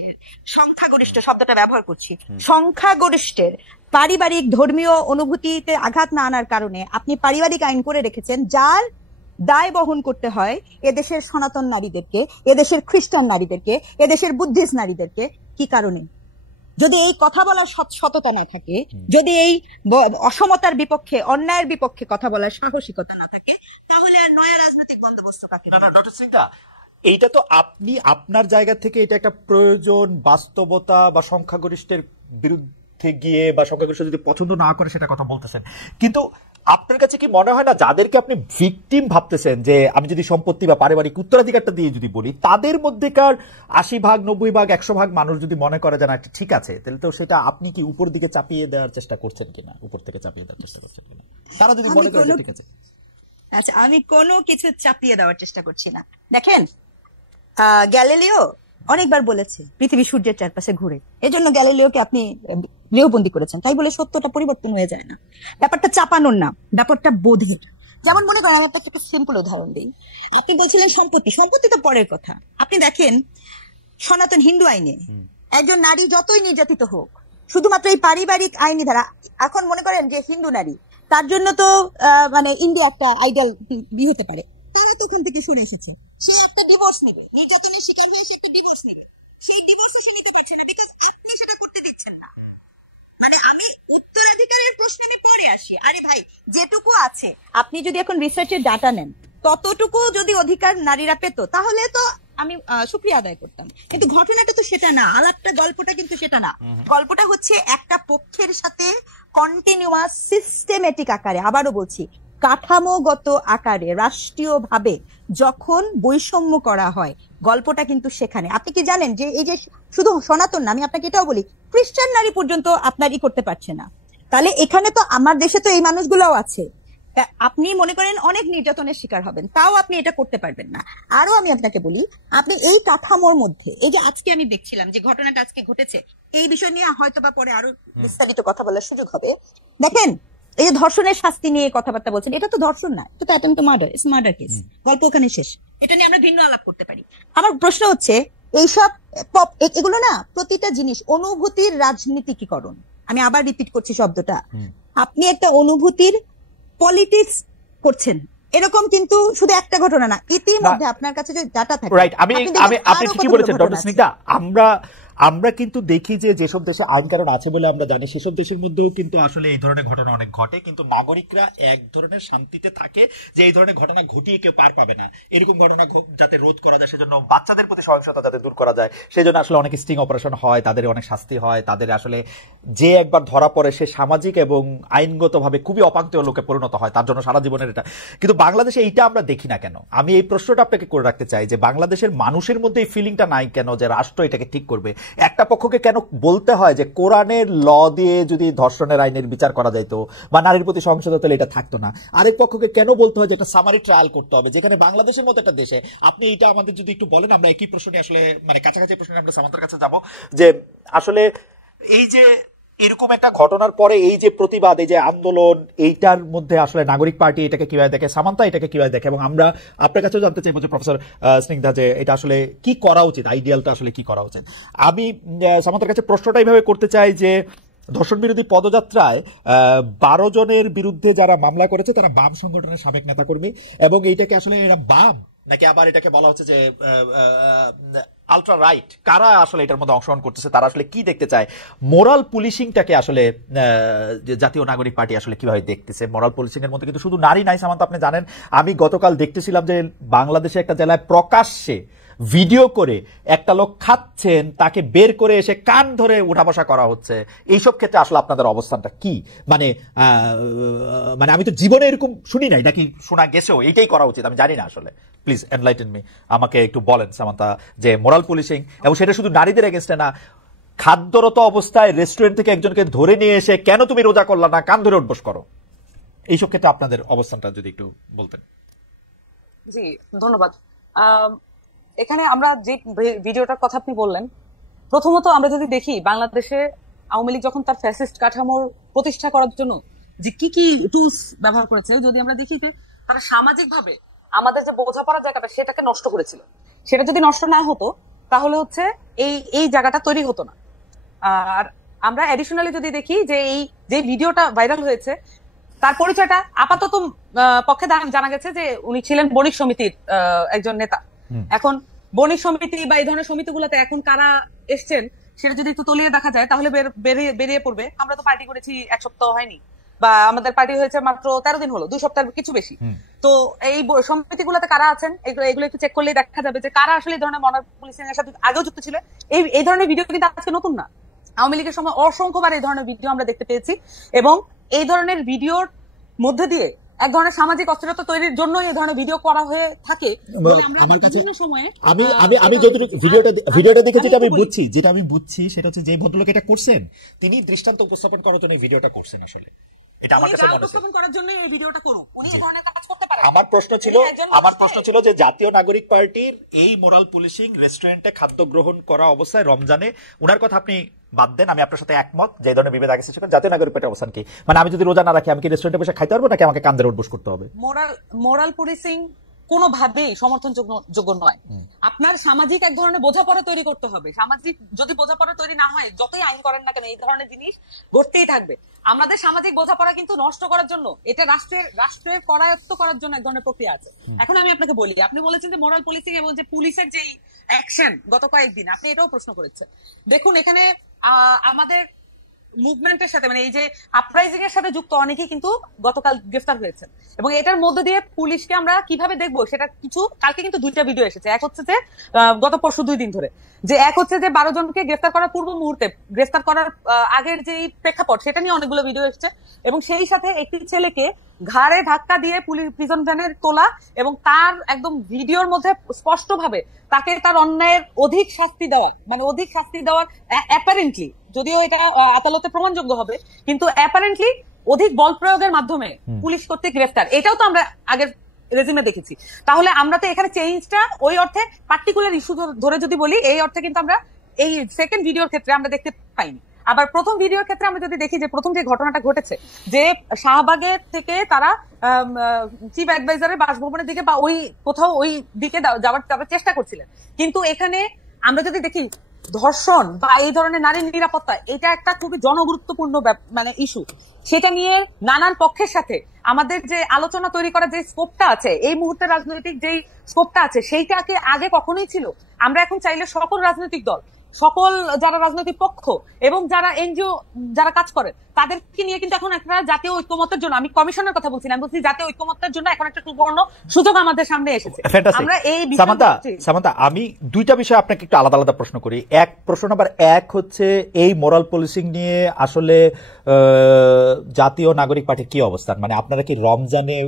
শব্দটা ব্যবহার করছি, সংখ্যাগরিষ্ঠের পারিবারিক ধর্মীয় অনুভূতিতে আঘাত না আনার কারণে আপনি পারিবারিক আইন করে রেখেছেন, যার দায় বহন করতে হয় এদেশের সনাতন নারীদেরকে, এদেশের খ্রিস্টান নারীদেরকে, এদেশের বুদ্ধিস্ট নারীদেরকে। কি কারণে? যদি এই কথা বলার সততা না থাকে, যদি এই অসমতার বিপক্ষে, অন্যায়ের বিপক্ষে কথা বলার সাহসিকতা না থাকে, তাহলে আর নয়া রাজনৈতিক বন্দোবস্ত কাকে? না ডক্টর সিনহা, এইটা তো আপনি আপনার জায়গা থেকে এটা একটা প্রয়োজন, বাস্তবতা বা সংখ্যাগরিষ্ঠের বিরুদ্ধে গিয়ে বা সংখ্যাগরিষ্ঠ যদি পছন্দ না করে সেটা কথা বলতেছেন, কিন্তু আপনার কাছে কি মনে হয় না যাদেরকে আপনি ভিকটিম ভাবতেছেন, যে আমি যদি সম্পত্তি বা পারিবারিক উত্তরাধিকারটা দিয়ে যদি বলি, তাদের মধ্যেকার 80 ভাগ 90 ভাগ 100 ভাগ মানুষ যদি মনে করে যে না ঠিক আছে, তাহলে তো সেটা আপনি কি উপর দিকে চাপিয়ে দেওয়ার চেষ্টা করছেন কিনা, উপর থেকে চাপিয়ে দেওয়ার চেষ্টা করছেন কিনা, তারা যদি মনে করে ঠিক আছে? আচ্ছা, আমি কোনো কিছু চাপিয়ে দেওয়ার চেষ্টা করছি না। দেখেন, গ্যালিলিও অনেকবার বলেছে পৃথিবী সূর্যের চারপাশে ঘুরে, এজন্য গ্যালিলিওকে আপনি গৃহবন্দী করেছেন, তাই বলে সত্যটা পরিবর্তন হয়ে যায় না। ব্যাপারটা চাপানোর না, ব্যাপারটা বোধের। যেমন মনে করেন, আমি আপনাকে একটা সিম্পল উদাহরণ দিই। আপনি বলছিলেন সম্পত্তি, সম্পত্তি তো পরের কথা। আপনি দেখেন সনাতন হিন্দু আইনে একজন নারী যতই নির্যাতিত হোক, শুধুমাত্র এই পারিবারিক আইনি ধারা, এখন মনে করেন যে হিন্দু নারী, তার জন্য তো মানে ইন্ডিয়া একটা আইডল বিয়ে হতে পারে, তারা তো ওখান থেকে শুনে এসেছে, সে একটা ডিভোর্স নেবে, নির্যাতনের শিকার হয়ে সে একটা ডিভোর্স নেবে, সেই ডিভোর্সও সে নিতে পারছে না, বিকজ আপনি সেটা করতে দিচ্ছেন না। মানে আমি উত্তরাধিকারের প্রশ্নে আমি পরে আসি। আরে ভাই, যেটুকু আছে, আপনি যদি এখন রিসার্চের ডাটা নেন, ততটুকু যদি অধিকার নারীরা পেত, তাহলে তো আমি শুকরিয়া আদায় করতাম। কিন্তু ঘটনাটা তো সেটা না, আলাপটা গল্পটা কিন্তু সেটা না। গল্পটা হচ্ছে একটা পক্ষের সাথে কন্টিনিউয়াস সিস্টেমেটিক আকারে, আবারও বলছি, কাঠামোগত আকারে রাষ্ট্রীয়ভাবে যখন বৈষম্য করা হয়, গল্পটা কিন্তু সেখানে। আপনি কি জানেন যে এই যে শুধু সনাতন না, আমি আপনাকে এটাও বলি, খ্রিস্টান নারী পর্যন্ত আপনারই করতে পারছে না। তাহলে এখানে তো আমার দেশে তো এই মানুষগুলোও আছে। আপনি মনে করেন অনেক নির্যাতনের শিকার হবেন, তাও আপনি এটা করতে পারবেন না। আরো আমি আপনাকে বলি, আপনি এই কাঠামোর মধ্যে, এই যে আজকে আমি দেখছিলাম যে ঘটনাটা আজকে ঘটেছে, এই বিষয় নিয়ে হয়তো বা পরে আরো বিস্তারিত কথা বলার সুযোগ হবে। দেখেন, এই যে ধর্ষণের শাস্তি নিয়ে কথাবার্তা বলছেন, এটা তো ধর্ষণ না, এটা তো attempt to murder, it's murder case. গল্প ওখানে শেষ, এটা নিয়ে আমরা ভিন্ন আলাপ করতে পারি। আমার প্রশ্ন হচ্ছে, এইসব এগুলো না, প্রতিটা জিনিস অনুভূতির রাজনীতিকীকরণ। আমি আবার রিপিট করছি শব্দটা, আপনি একটা অনুভূতির পলিটিক্স করছেন, এরকম কিন্তু শুধু একটা ঘটনা না, ইতিমধ্যে আপনার কাছে যে ডাটা থাকে, রাইট। আপনি ঠিকই বলেছেন ডক্টর স্নিগ্ধা। আমরা কিন্তু দেখি যে যেসব দেশে আইন কানুন আছে বলে আমরা জানি, সেসব দেশের মধ্যেও কিন্তু আসলে এই ধরনের ঘটনা অনেক ঘটে, কিন্তু নাগরিকরা এক ধরনের শান্তিতে থাকে যে এই ধরনের ঘটনা ঘটিয়ে কেউ পার পাবে না, এরকম ঘটনা যাতে রোধ করা যায়, সেজন্য বাচ্চাদের প্রতি সহিংসতা যাতে দূর করা যায়, সেজন্য আসলে অনেক স্টিং অপারেশন হয়, তাদের অনেক শাস্তি হয়, তাদের আসলে যে একবার ধরা পড়ে সে সামাজিক এবং আইনগতভাবে খুবই অপাঙ্ক্তেয় লোকে পরিণত হয়, তার জন্য সারা জীবনের এটা। কিন্তু বাংলাদেশে এইটা আমরা দেখি না কেন? আমি এই প্রশ্নটা আপনাকে করে রাখতে চাই যে বাংলাদেশের মানুষের মধ্যে এই ফিলিংটা নাই কেন যে রাষ্ট্র এটাকে ঠিক করবে? একটা পক্ষকে কেন বলতে হয় যে কোরআনের ল দিয়ে যদি ধর্ষণের আইনের বিচার করা যাইতো বা নারীর প্রতি সহিংসতা তাহলে এটা থাকতো না? আরেক পক্ষকে কেন বলতে হয় যে একটা সামারি ট্রায়াল করতে হবে, যেখানে বাংলাদেশের মতো একটা দেশে? আপনি এটা আমাদের যদি একটু বলেন, আমরা একই প্রশ্নে আসলে মানে কাছাকাছি প্রশ্নে আমরা সামান্তার কাছে যাব, যে আসলে এই যে এরকম একটা ঘটনার পরে এই যে প্রতিবাদ, এই যে আন্দোলন, এইটার মধ্যে আসলে নাগরিক পার্টি এটাকে কিভাবে দেখে, সামান্তা এটাকে কিভাবে দেখে, এবং আমরা আপনার কাছেও জানতে চাইবো যে প্রফেসর স্নিগ্ধা, যে এটা আসলে কি করা উচিত, আইডিয়ালটা আসলে কি করা উচিত। আমি সামান্তার কাছে প্রশ্নটা এইভাবে করতে চাই যে ধর্ষণ বিরোধী পদযাত্রায় 12 জনের বিরুদ্ধে যারা মামলা করেছে তারা বাম সংগঠনের সাবেক নেতাকর্মী, এবং এইটাকে আসলে এরা বাম নাকি আবার এটাকে বলা হচ্ছে যে আলট্রা রাইট, কারা আসলে এটার মধ্যে অংশগ্রহণ করতেছে, তারা আসলে কি দেখতে চায়, মোরাল পুলিশিংটাকে আসলে জাতীয় নাগরিক পার্টি আসলে কিভাবে দেখতেছে? মোরাল পুলিশিং এর মধ্যে কিন্তু শুধু নারী নাই সামান্ত, আপনি জানেন আমি গতকাল দেখতেছিলাম যে বাংলাদেশে একটা জেলায় প্রকাশ্যে ভিডিও করে একটা লোক খাচ্ছেন, তাকে বের করে এসে কান ধরে উঠা বসা করা হচ্ছে। এইসব ক্ষেত্রে আসলে আপনাদের অবস্থানটা কি? মানে আমি তো জীবনে এরকম শুনি নাই, নাকি শোনা গেছেও এইটাই করা উচিত? আমি জানি না আসলে, প্লিজ এনলাইটেন মি, আমাকে একটু বলেন সামান্তা, যে মোরাল পুলিশিং, এবং সেটা শুধু নারীদের এগেনস্টে না, খাদ্যরত অবস্থায় রেস্টুরেন্ট থেকে একজনকে ধরে নিয়ে এসে কেন তুমি রোজা করলা না, কান ধরে উঠবস করো, এইসব ক্ষেত্রে আপনাদের অবস্থানটা যদি একটু বলতেন। জি, ধন্যবাদ। এখানে আমরা যে ভিডিওটার কথা আপনি বললেন, প্রথমত আমরা যদি দেখি বাংলাদেশে আওয়ামী লীগ যখন তার ফ্যাসিস্ট কাঠামোর প্রতিষ্ঠা করার জন্য যে কি কি টুলস ব্যবহার করেছে, যদি আমরা দেখি যে তারা সামাজিক ভাবে আমাদের যে বোঝাপড়ার জায়গাটা সেটাকে নষ্ট করেছিল, সেটা যদি নষ্ট না হতো তাহলে হচ্ছে এই জায়গাটা তৈরি হতো না। আর আমরা এডিশনালি যদি দেখি যে এই যে ভিডিওটা ভাইরাল হয়েছে, তার পরিচয়টা আপাতত পক্ষে জানা গেছে যে উনি ছিলেন বণিক সমিতির একজন নেতা। এখন বণিক সমিতি বা এই ধরনের সমিতিগুলোতে এখন কারা এসছেন সেটা যদি একটু তলিয়ে দেখা যায় তাহলে বেরিয়ে পড়বে আমরা তো পার্টি করেছি 1 সপ্তাহ হয়নি, বা আমাদের পার্টি হয়েছে মাত্র 13 দিন হলো, 2 সপ্তাহের কিছু বেশি। তো এই সমিতিগুলোতে কারা আছেন এগুলো একটু চেক করলেই দেখা যাবে যে কারা আসলে এই ধরনের মরাল পুলিশিং এর সাথে আগেও যুক্ত ছিল। এই ধরনের ভিডিও কিন্তু আজকে নতুন না, আওয়ামী লীগের সময় অসংখ্যবার এই ধরনের ভিডিও আমরা দেখতে পেয়েছি, এবং এই ধরনের ভিডিওর মধ্যে দিয়ে এক ধরনের সামাজিক অস্থিরতা তৈরির জন্য এই ধরনের ভিডিও করা হয়ে থাকে। আমার কাছে বিভিন্ন সময়ে আমি যতটুকু ভিডিওটা দেখে যেটা আমি বুঝছি সেটা হচ্ছে যে ভদ্রলোক এটা করছেন তিনি দৃষ্টান্ত উপস্থাপন করার জন্য এই ভিডিওটা করছেন। আসলে এটা আমার কাছে মনে হচ্ছে করার জন্য এই ভিডিওটা করো, উনি এই ধরনের কাজ করতে পারেন। আমার প্রশ্ন ছিল যে জাতীয় নাগরিক পার্টির এই মোরাল পুলিশিং রেস্টুরেন্টে খাদ্য গ্রহণ করা অবস্থায় রমজানে, উনার কথা আপনি বাদ দেন, আমি আপনার সাথে একমত যে ধরনের বিভেদ আগে সৃষ্টি করেন। জাতীয় নাগরিক পার্টির অবস্থান কি? মানে আমি যদি রোজা না রাখি আমি কি রেস্টুরেন্টে বসে খাইতে পারবো নাকি আমাকে কান্দে উঠবোস করতে হবে? মোরাল পুলিশিং কোনোভাবেই সমর্থনযোগ্য নয়। আপনার সামাজিক এক ধরনের বোঝাপড়া তৈরি করতে হবে। সামাজিক যদি বোঝাপড়া তৈরি না হয়, যতই আইন করেন না কেন এই ধরনের জিনিস ঘটতেই থাকবে। আমাদের সামাজিক বোঝাপড়া কিন্তু নষ্ট করার জন্য, এটা রাষ্ট্রের করায়ত্ত করার জন্য এক ধরনের প্রক্রিয়া আছে। এখন আমি আপনাকে বলি, আপনি বলেছেন যে মোরাল পুলিশিং এবং যে পুলিশের যেই অ্যাকশন গত কয়েকদিন, আপনি এটাও প্রশ্ন করেছেন। দেখুন এখানে আমাদের মুভমেন্টের সাথে, মানে এই যে আপরাইজিং এর সাথে যুক্ত অনেকেই কিন্তু গতকাল গ্রেফতার হয়েছেন, এবং এটার মধ্যে দিয়ে পুলিশকে আমরা কিভাবে দেখবো সেটা কিছু, কালকে কিন্তু 2টা ভিডিও এসেছে। এক হচ্ছে যে গত পরশু 2 দিন ধরে, যে এক হচ্ছে যে 12 জনকে গ্রেফতার করার পূর্ব মুহূর্তে, গ্রেফতার করার আগের যে প্রেক্ষাপট সেটা নিয়ে অনেকগুলো ভিডিও এসেছে, এবং সেই সাথে একটি ছেলেকে ঘাড়ে ধাক্কা দিয়ে পুলিশ প্রিজন ভ্যানের তোলা, এবং তার একদম ভিডিওর মধ্যে স্পষ্ট ভাবে তাকে তার অন্যায়ের অধিক শাস্তি দেওয়ার অ্যাপারেন্টলি, যদিও এটা আদালতে প্রমাণযোগ্য হবে, কিন্তু অ্যাপারেন্টলি অধিক বল প্রয়োগের মাধ্যমে পুলিশ কর্তৃক গ্রেফতার, এটাও তো আমরা আগের রেজিমে দেখেছি। তাহলে আমরা তো এখানে চেঞ্জটা ওই অর্থে পার্টিকুলার ইস্যু ধরে যদি বলি, এই অর্থে কিন্তু আমরা এই সেকেন্ড ভিডিওর ক্ষেত্রে আমরা দেখতে পাইনি। আবার প্রথম ভিডিওর ক্ষেত্রে আমরা যদি দেখি যে প্রথম যে ঘটনাটা ঘটেছে, যে শাহবাগের থেকে তারা চিফ অ্যাডভাইজারের বাসভবনের দিকে বা ওই কোথাও ওই দিকে যাওয়ার চেষ্টা করছিলেন, কিন্তু এখানে আমরা যদি দেখি ধর্ষণ বা এই ধরনের নারীর নিরাপত্তা, এটা একটা খুবই জনগুরুত্বপূর্ণ মানে ইস্যু। সেটা নিয়ে নানান পক্ষের সাথে আমাদের যে আলোচনা তৈরি করার যে স্কোপটা আছে, এই মুহূর্তে রাজনৈতিক যেই স্কোপটা আছে, সেইটাকে আগে কখনোই ছিল। আমরা এখন চাইলে সকল রাজনৈতিক দল, সকল যারা রাজনৈতিক পক্ষ এবং যারা এনজিও যারা কাজ করে, তাদেরকে নিয়ে কিন্তু এখন একটা জাতীয় ঐক্যমত্যের জন্য, আমি কমিশনের কথা বলছি না, আমি বলছি জাতীয় ঐক্যমত্যের জন্য এখন একটা সুবর্ণ সুযোগ আমাদের সামনে এসেছে। আমরা এই সামান্তা, আমি 2টা বিষয় আপনাকে একটু আলাদা আলাদা প্রশ্ন করি। প্রশ্ন নাম্বার 1 হচ্ছে এই মোরাল পুলিশিং নিয়ে আসলে জাতীয় নাগরিক পার্টির কি অবস্থান? মানে আপনারা কি রমজানে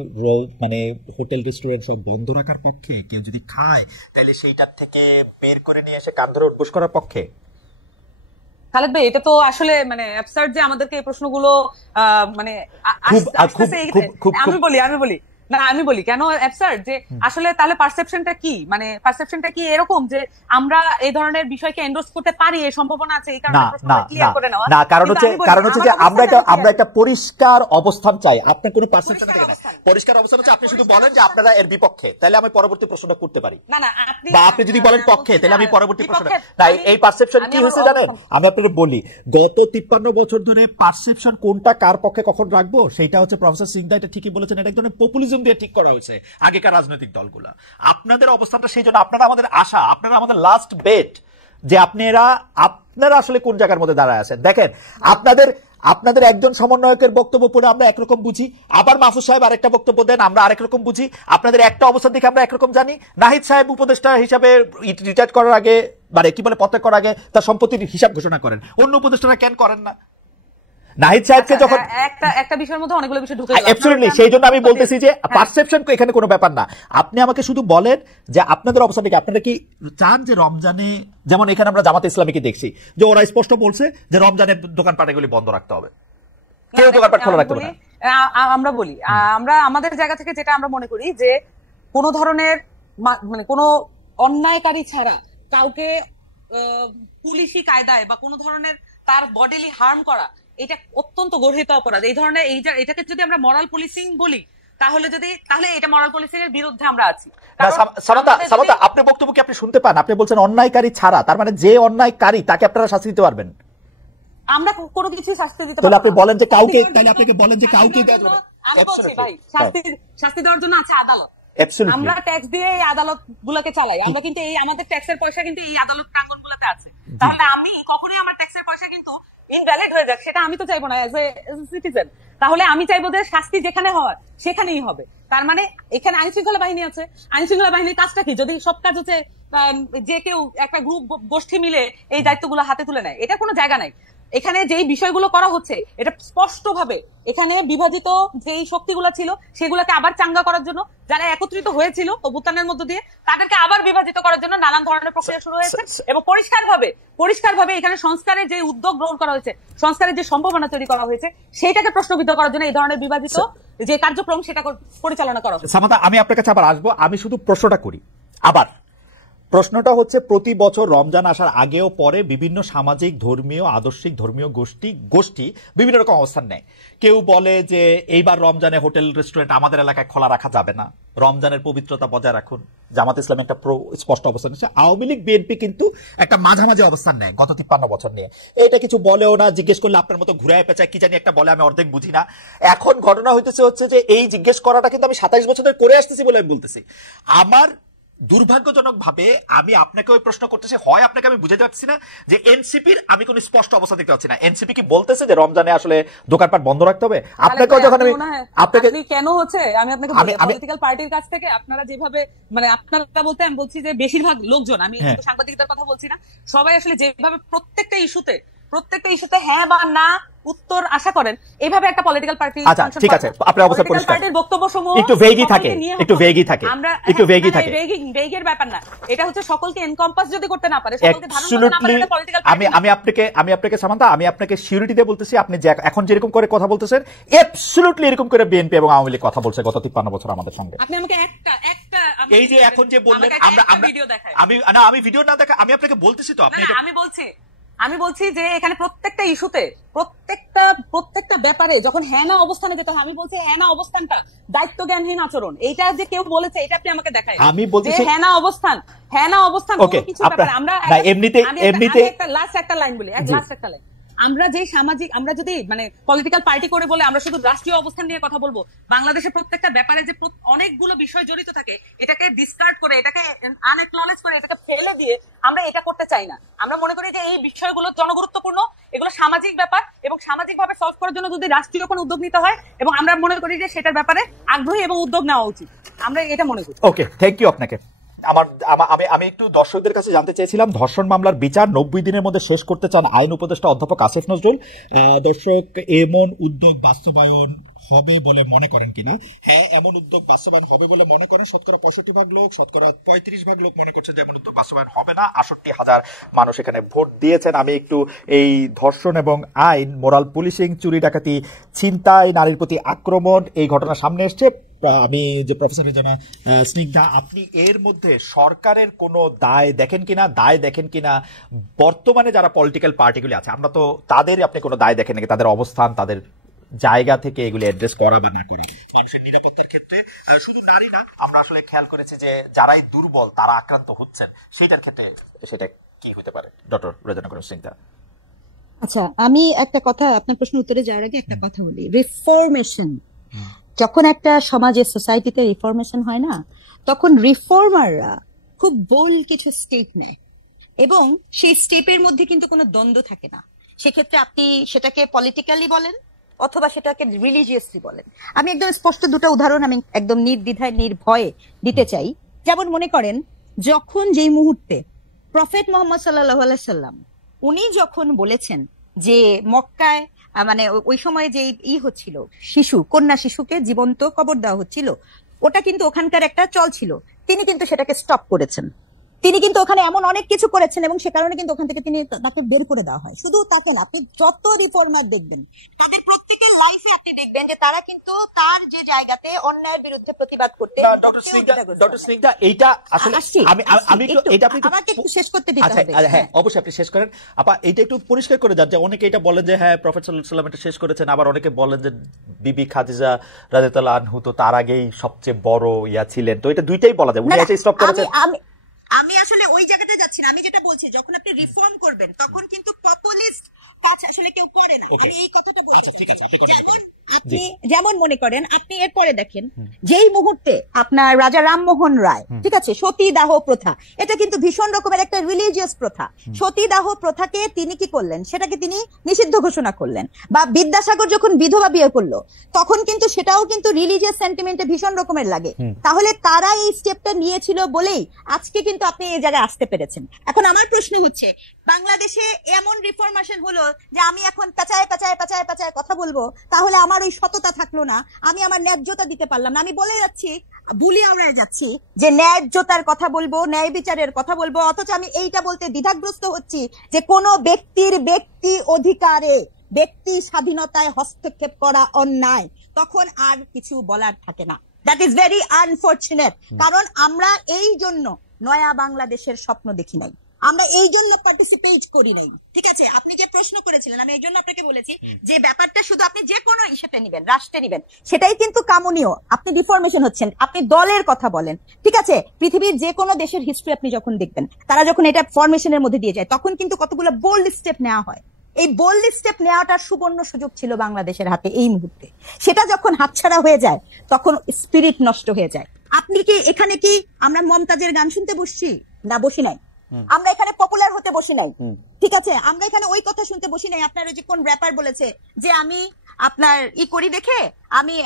মানে হোটেল রেস্টুরেন্ট সব বন্ধ রাখার পক্ষে? কেউ যদি খায় তাহলে সেইটার থেকে বের করে নিয়ে এসে কান ধরে উঠবোস করার পক্ষে? খালেদ ভাই, এটা তো আসলে মানে অ্যাবসার্ড যে আমাদেরকে এই প্রশ্নগুলো মানে আমি বলি কেন অ্যাবসার্ড, যে আসলে তাহলে পারসেপশনটা কি, মানে পারসেপশনটা কি এরকম যে আমরা এই ধরনের বিষয়কে এন্ডোর্স করতে পারি, এই সম্ভাবনা আছে, এই কারণে প্রশ্নটা ক্লিয়ার করে নেওয়া। না, কারণ হচ্ছে যে আমরা একটা পরিষ্কার অবস্থান চাই। আপনার কোনো পারসেপশন থাকে না, পরিষ্কার অবস্থান হচ্ছে আপনি শুধু বলেন যে আপনারা এর বিপক্ষে, তাহলে আমি পরবর্তী প্রশ্নটা করতে পারি। বা আপনি যদি বলেন পক্ষে, তাহলে আমি পরবর্তী প্রশ্নটা, না এই পারসেপশন কি হয়েছে জানেন? আমি আপনাদের বলি, গত 53 বছর ধরে পারসেপশন কোনটা কার পক্ষে কখন রাখবো সেটা হচ্ছে প্রফেসর সিংদা এটা ঠিকই বলেছেন, এটা এক ধরনের পপুলিজম দিয়ে ঠিক করা হয়েছে আগেকার রাজনৈতিক দলগুলা। আপনাদের অবস্থানটা সেই জন্য, আপনারা আমাদের আশা, আপনারা আমাদের লাস্ট বেট, যে আপনারা আসলে কোন জায়গার মধ্যে দাঁড়ায় আছেন। দেখেন, আপনাদের একজন সমন্বয়কের বক্তব্য পড়ে আমরা একরকম বুঝি, আবার মাহফুজ সাহেব আরেকটা বক্তব্য দেন, আমরা আরেক রকম বুঝি। আপনাদের একটা অবস্থান দেখে আমরা একরকম জানি। নাহিদ সাহেব উপদেষ্টা হিসাবে রিটায়ার করার আগে, মানে কি বলে, পদত্যাগ করার আগে তার সম্পত্তির হিসাব ঘোষণা করেন, অন্য উপদেষ্টারা কেন করেন না? নাহিদ সাহেবকে যখন একটা বিষয়ের মধ্যে অনেকগুলো বিষয় ঢুকে গেল, অ্যাবসলিউটলি, সেই জন্য আমি বলতেছি যে পারসেপশন এখানে কোনো ব্যাপার না। আপনি আমাকে শুধু বলেন যে আপনাদের অবস্থাটা কি, আপনারা কি চান যে রমজানে, যেমন এখানে আমরা জামাতে ইসলামীকে দেখছি যে ওরা স্পষ্ট বলছে যে রমজানের দোকানপাটগুলি বন্ধ রাখতে হবে, কেউ দোকানপাট খোলা রাখতে হবে না। আমরা বলি, আমরা আমাদের জায়গা থেকে যেটা আমরা মনে করি যে কোনো ধরনের মানে কোনো অন্যায়কারী ছাড়া কাউকে পুলিশি কায়দায় বা কোনো ধরনের তার বডিলি হার্ম করা, এটা অত্যন্ত গর্হিত অপরাধ। এই ধরনের এটাকে যদি আমরা মরাল পুলিশিং বলি, তাহলে এটা মরাল পুলিশিং এর বিরুদ্ধে আমরা আছি। সামান্তা, আপনার বক্তব্য কি আপনি শুনতে পান? আপনি বলছেন অন্যায়কারী ছাড়া, তার মানে যে অন্যায়কারী তাকে আপনারা শাস্তি দিতে পারবেন? আমরা কোনো কিছু শাস্তি দিতে পারবো না। আপনি বলেন যে কাউকে, তাহলে আপনাকে বলেন যে কাউকে দেওয়া যাবে না। আমি বলছি ভাই, শাস্তি দেওয়ার জন্য আছে আদালত। আমরা ট্যাক্স দিয়ে এই আদালত গুলাকে চালাই, আমরা কিন্তু এই আমাদের ট্যাক্সের পয়সা কিন্তু এই আদালত প্রাঙ্গণ গুলা হাতে আছে, তাহলে আমি কখনোই আমার ট্যাক্সের পয়সা কিন্তু ইনভ্যালিড হয়ে যাক, সেটা আমি তো চাইবো না অ্যাজ এ সিটিজেন। তাহলে আমি চাইবো যে শাস্তি যেখানে হওয়ার সেখানেই হবে। তার মানে এখানে আইন শৃঙ্খলা বাহিনী আছে, আইন শৃঙ্খলা বাহিনীর কাজটা কি? যদি সব কাজ হচ্ছে যে কেউ একটা গ্রুপ গোষ্ঠী মিলে এই দায়িত্বগুলো হাতে তুলে নেয়, এটা কোনো জায়গা নাই। এখানে যেই বিষয়গুলো করা হচ্ছে এটা স্পষ্টভাবে এখানে বিভাজিত যেই শক্তিগুলো ছিল সেগুলোকে আবার চাঙ্গা করার জন্য, যারা একত্রিত হয়েছিল অভ্যুত্থানের মধ্য দিয়ে তাদেরকে আবার বিভাজিত করার জন্য নানান ধরনের প্রক্রিয়া শুরু হয়েছে। এবং পরিষ্কারভাবে এখানে সংস্কারের যে উদ্যোগ গ্রহণ করা হয়েছে, সংস্কারের যে সম্ভাবনা তৈরি করা হয়েছে, সেইটাকে প্রশ্নবিদ্ধ করার জন্য এই ধরনের বিভাজিত যে কার্যক্রম সেটা পরিচালনা করা হচ্ছে। সামান্তা, আমি আপনার কাছে আবার আসবো, আমি শুধু প্রশ্নটা করি আবার। প্রশ্নটা হচ্ছে, প্রতি বছর রমজান আসার আগেও পরে বিভিন্ন সামাজিক, ধর্মীয়, আদর্শিক ধর্মীয় গোষ্ঠী বিভিন্ন রকম অবস্থান নেয়। কেউ বলে যে এইবার রমজানে হোটেল রেস্টুরেন্ট আমাদের এলাকায় খোলা রাখা যাবে না, রমজানের পবিত্রতা বজায় রাখুন। জামাত ইসলাম একটা স্পষ্ট অবস্থান নিচ্ছে। আওয়ামী লীগ, বিএনপি কিন্তু একটা মাঝামাঝি অবস্থান নেয় গত 53 বছর নিয়ে। এটা কিছু বলেও না, জিজ্ঞেস করলে আপনার মতো ঘুরায় পেঁচায় কি জানি একটা বলে, আমি অর্ধেক বুঝি না। এখন ঘটনা হচ্ছে যে এই জিজ্ঞেস করাটা কিন্তু আমি 27 বছর ধরে করে আসতেছি বলে আমি বলতেছি। আমার দুর্ভাগ্যজনক ভাবে আমি আপনাকে ওই প্রশ্ন করতেছি, হয় আপনাকে আমি বুঝাতে পারছি না যে এনসিপির আমি কোন স্পষ্ট অবস্থা দেখতে পাচ্ছি না। এনসিপি কি বলতেছে যে রমজানে আসলে দোকানপাট বন্ধ রাখতে হবে? আপনাকেও যখন আমি আপনাকে কেন হচ্ছে, আমি আপনাকে পলিটিক্যাল পার্টির কাছ থেকে আপনারা যেভাবে, মানে আপনারা বলতে আমি বলছি যে বেশিরভাগ লোকজন, আমি সাংবাদিকদের কথা বলছি না, সবাই আসলে যেভাবে প্রত্যেকটা ইস্যুতে হ্যাঁ বা না উত্তর আশা করেন, এইভাবে একটা পলিটিক্যাল পার্টি। আচ্ছা ঠিক আছে, আপনার অবস্থা পরিষ্কার। পার্টির বক্তব্যসমূহ একটু ভেগই থাকে, আমরা একটু ভেগই থাকে। ভেগের ব্যাপার না, এটা হচ্ছে সকলকে এনকম্পাস যদি করতে না পারে, সকলকে ধারণ করতে না পারে, এটা পলিটিক্যাল পার্টি। আমি আপনাকে সামান্তা, আমি আপনাকে সিউরিটি দিয়ে বলতেছি, আপনি যে এখন যেরকম করে কথা বলতেছেন, অ্যাবসলিউটলি এরকম করে বিএনপি এবং আওয়ামী লীগ কথা বলছে গত 53 বছর আমাদের সঙ্গে। আপনি আমাকে একটা এই যে এখন যে বললেন, আমি ভিডিও না দেখা, আমি আপনাকে বলতেছি তো, আপনি আমি বলছি যে এখানে প্রত্যেকটা ইস্যুতে প্রত্যেকটা ব্যাপারে যখন হ্যাঁ না অবস্থানে যেতে হয়, আমি বলছি হ্যাঁ না অবস্থানটা দায়িত্ব জ্ঞানহীন আচরণ। এইটা যে কেউ বলেছে, এটা আপনি আমাকে দেখাই। আমি বলছি হ্যাঁ না অবস্থান কিছু ব্যাপারে আমরা এমনিতে একটা লাস্ট একটা লাইন বলি, লাস্ট একটা লাইন। আমরা যে সামাজিক, আমরা যদি মানে পলিটিক্যাল পার্টি করে বলে আমরা শুধু রাষ্ট্রীয় অবস্থান নিয়ে কথা বলবো, বাংলাদেশের প্রত্যেকটা ব্যাপারে যে অনেকগুলো বিষয় জড়িত থাকে, এটাকে ডিসকার্ড করে, এটাকে আনএকনলেজ করে, এটাকে ফেলে দিয়ে আমরা এটা করতে চাই না। আমরা মনে করি যে এই বিষয়গুলো জনগুরুত্বপূর্ণ, এগুলো সামাজিক ব্যাপার, এবং সামাজিকভাবে সলভ করার জন্য যদি রাষ্ট্রীয় কোনো উদ্যোগ নিতে হয়, এবং আমরা মনে করি যে সেটার ব্যাপারে আগ্রহী এবং উদ্যোগ নেওয়া উচিত, আমরা এটা মনে করি। ওকে, থ্যাংক ইউ আপনাকে। আমি একটু দর্শকদের কাছে জানতে চাইছিলাম, ধর্ষণ মামলার বিচার 90 দিনের মধ্যে শেষ করতে চান আইন উপদেষ্টা অধ্যাপক আসিফ নজরুল। দর্শক, এমন উদ্যোগ বাস্তবায়ন হবে বলে মনে করেন কিনা? হ্যাঁ, এমন উদ্যোগ বাস্তবায়ন হবে বলে মনে করেন 65% লোক, 35% লোক মনে করছে যে এমন উদ্যোগ বাস্তবায়ন হবে না। 68,000 মানুষ এখানে ভোট দিয়েছেন। আমি একটু এই ধর্ষণ এবং আইন, মোরাল পুলিশিং, চুরি ডাকাতি, ছিনতাই, নারীর প্রতি আক্রমণ, এই ঘটনা সামনে এসছে। আমি যে প্রফেসর রেজানা স্নিগ্ধা, আপনি এর মধ্যে সরকারের কোনো দায় দেখেন কিনা? বর্তমানে যারা পলিটিক্যাল পার্টিগুলি আছে, আমরা তো তাদের, আপনি কোনো দায় দেখেন নাকি? তাদের অবস্থান, তাদের জায়গা থেকে এগুলি অ্যাড্রেস করা বা না করা, মানুষের নিরাপত্তার ক্ষেত্রে শুধু নারী না, আমরা আসলে খেয়াল করেছি যে যারাই দুর্বল তারা আক্রান্ত হচ্ছেন, সেটার ক্ষেত্রে সেটা কি হতে পারে? ডক্টর রেজানা স্নিগ্ধা। আচ্ছা, আমি একটা কথা, আপনার প্রশ্নের উত্তরে যাওয়ার আগে একটা কথা বলি। রিফরমেশন, যখন একটা সমাজে, সোসাইটিতে রিফরমেশন হয় না, তখন রিফর্মাররা খুব বোল্ড কিছু স্টেপ নেয়, এবং সেই স্টেপের মধ্যে কিন্তু কোনো দ্বন্দ্ব থাকে না। সেক্ষেত্রে আপনি সেটাকে পলিটিক্যালি বলেন অথবা সেটাকে রিলিজিয়াসলি বলেন। আমি একদম স্পষ্ট দুটো উদাহরণ আমি একদম নির্দ্বিধায় নির্ভয়ে দিতে চাই। যেমন মনে করেন, যখন যেই মুহূর্তে প্রফেট মোহাম্মদ সাল্লাল্লাহু আলাইহি সাল্লাম উনি যখন বলেছেন যে মক্কায়, মানে ওই সময় যে হচ্ছিল, কন্যা শিশুকে জীবন্ত কবর দেওয়া হচ্ছিল, ওটা কিন্তু ওখানকার একটা চল ছিল, তিনি কিন্তু সেটাকে স্টপ করেছেন। তিনি কিন্তু ওখানে এমন অনেক কিছু করেছেন, এবং সে কারণে কিন্তু ওখান থেকে তাকে বের করে দেওয়া হয়। শুধু তাকে না, আপনি যত রিফর্মার দেখবেন তাদের প্রত্যেকের লাইফে আপনি দেখবেন যে তারা কিন্তু তার যে জায়গাতে অন্যায়ের বিরুদ্ধে প্রতিবাদ করতে। ডক্টর স্নিগ্ধা, এইটা আসলে আমি আমাকে একটু শেষ করতে দিতে হবে। হ্যাঁ, অবশ্যই আপনি শেষ করেন। আপা, এইটা একটু পরিষ্কার করে যান যে অনেকে এটা বলেন যে হ্যাঁ প্রফেট সাল্লাল্লাহু আলাইহি ওয়াসাল্লাম এটা শেষ করেছেন, আবার অনেকে বলেন যে বিবি খাদিজা রাদিয়াল্লাহু আনহা তো তার আগেই সবচেয়ে বড় ছিলেন। তো এটা দুইটাই বলা যায়, উনি এটা স্টপ করেছেন। আমি আসলে ওই জায়গাটা যাচ্ছি না। আমি যেটা বলছি, যখন আপনি রিফর্ম করবেন তখন কিন্তু পপুলিস্ট কাজ আসলে কেউ করে না, Okay. আমি এই কথাটা বলছি। আচ্ছা, ঠিক আছে, আপনি continue যেমন করুন। আপনি যেমন মনে করেন, আপনি এরপরে দেখেন যেই মুহূর্তে আপনার রাজা রামমোহন রায়, ঠিক আছে, সতীদাহ প্রথা, এটা কিন্তু ভীষণ রকমের একটা রিলিজিয়াস প্রথা। সতীদাহ প্রথাকে তিনি কি করলেন, সেটাকে তিনি নিষিদ্ধ ঘোষণা করলেন। বা বিদ্যাসাগর যখন বিধবা বিয়ে করলো, তখন কিন্তু সেটাও কিন্তু রিলিজিয়াস সেন্টিমেন্টে ভীষণ রকমের লাগে। তাহলে তারা এই স্টেপটা নিয়েছিল বলেই আজকে কিন্তু আপনি এই জায়গায় আসতে পেরেছেন। এখন আমার প্রশ্ন হচ্ছে, বাংলাদেশে এমন রিফরমেশন হলো যে আমি এখন পেঁচায় পেঁচায় পেঁচায় পেঁচায় কথা বলবো, তাহলে আমার ওই সততা থাকলো না, আমি আমার ন্যায্যতা দিতে পারলাম না। আমি বলে যাচ্ছি, বুলি আওড়ায় যাচ্ছি যে ন্যায্যতার কথা বলবো, ন্যায় বিচারের কথা বলবো, অথচ আমি এইটা বলতে দ্বিধাগ্রস্ত হচ্ছি যে কোনো ব্যক্তির ব্যক্তি অধিকারে, ব্যক্তি স্বাধীনতায় হস্তক্ষেপ করা অন্যায়, তখন আর কিছু বলার থাকে না। That is very unfortunate. কারণ আমরা এই জন্য নয়া বাংলাদেশের স্বপ্ন দেখি নাই, আমরা এই জন্য পার্টিসিপেট করি নাই। ঠিক আছে, আপনি যে প্রশ্ন করেছিলেন, আমি এই জন্য আপনাকে বলেছি যে ব্যাপারটা শুধু আপনি যে কোনো ইস্যুতে নিবেন, রাষ্ট্রে নিবেন, সেটাই কিন্তু কামনীয়। আপনি ডিফরমেশন হচ্ছেন, আপনি দলের কথা বলেন। ঠিক আছে, পৃথিবীর যে কোনো দেশের হিস্ট্রি আপনি যখন দেখবেন, তারা যখন এটা ফরমেশনের মধ্যে দিয়ে যায়, তখন কিন্তু কতগুলো বোল্ড স্টেপ নেওয়া হয়। এই বোল্ড স্টেপ নেওয়াটার সুবর্ণ সুযোগ ছিল বাংলাদেশের হাতে এই মুহূর্তে। সেটা যখন হাতছাড়া হয়ে যায়, তখন স্পিরিট নষ্ট হয়ে যায়। আপনি কি এখানে কি আমরা মমতাজের গান শুনতে বসছি? না, বসি নাই। আমরা এখানে পপুলার হতে বসি নাই। ঠিক আছে, আমরা এখানে ওই কথা শুনতে বসি নাই। আপনার ওই যে কোন র্যাপার বলেছে যে আমি আপনার করি দেখে, আমি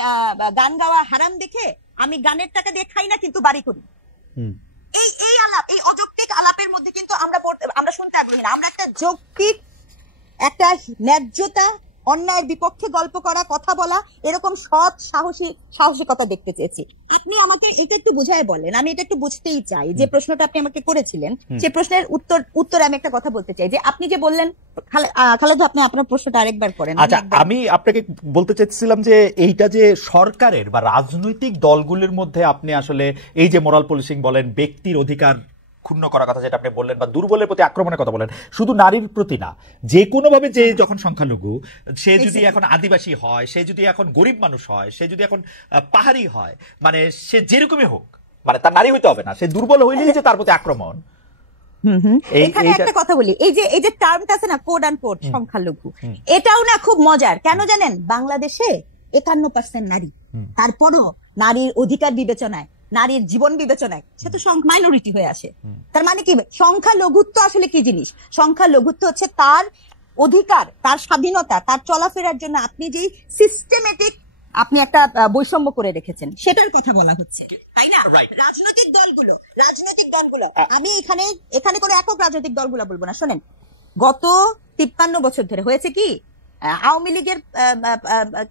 গান গাওয়া হারাম দেখে আমি গানের টাকা দিয়ে খাই না, কিন্তু বাড়ি করি। এই এই আলাপ, এই অযৌক্তিক আলাপের মধ্যে কিন্তু আমরা শুনতে আগ্রহী না। আমরা একটা যৌক্তিক, একটা ন্যায্যতা, অন্যায়ের বিপক্ষে গল্প করা, কথা বলা, এরকম সৎ সাহসিকতা দেখতে চেয়েছি। আপনি আমাকে এটা একটু বুঝায় বলেন, আমি এটা একটু বুঝতেই চাই। যে প্রশ্নটা আপনি আমাকে করেছিলেন, সেই প্রশ্নের উত্তরে আমি একটা কথা বলতে চাই। যে আপনি যে বললেন, খালেদ, আপনি আপনার প্রশ্নটা আরেকবার করেন। আচ্ছা, আমি আপনাকে বলতে চাইছিলাম যে এইটা যে সরকারের বা রাজনৈতিক দলগুলির মধ্যে আপনি আসলে এই যে মোরাল পুলিশিং বলেন, ব্যক্তির অধিকার ক্ষুণ্ণ করার কথা যেটা আপনি বললেন, বা দুর্বলের প্রতি আক্রমণের কথা বলেন, শুধু নারীর প্রতি না, যে কোনো ভাবে, যে যখন সংখ্যালঘু, সে যদি এখন আদিবাসী হয়, সে যদি এখন গরিব মানুষ হয়, সে যদি এখন পাহাড়ি হয়, মানে সে যেরকমই হোক, মানে তার নারী হইতে হবে না, সে দুর্বল হইলেই যে তার প্রতি আক্রমণ। এখানে একটা কথা বলি, এই যে টার্মটা আছে না, কোড অ্যান্ড কোড সংখ্যালঘু, এটাও না খুব মজার। কেন জানেন? বাংলাদেশে 51% নারী, তারপরও নারীর অধিকার বিবেচনায়, নারীর জীবন বিবেচনায় সে তো মাইনরিটি হয়ে আসে। তার মানে কি, সংখ্যালঘুত্ব আসলে কি জিনিস? সংখ্যালঘুত্ব হচ্ছে তার অধিকার, তার স্বাধীনতা, তার চলাফেরার জন্য আপনি যে সিস্টেমেটিক আপনি একটা বৈষম্য করে রেখেছেন, সেটার কথা বলা হচ্ছে, তাই না? রাজনৈতিক দলগুলো, আমি এখানে কোনো একক রাজনৈতিক দলগুলো বলবো না। শোনেন, গত 53 বছর ধরে হয়েছে কি, আওয়ামী লীগের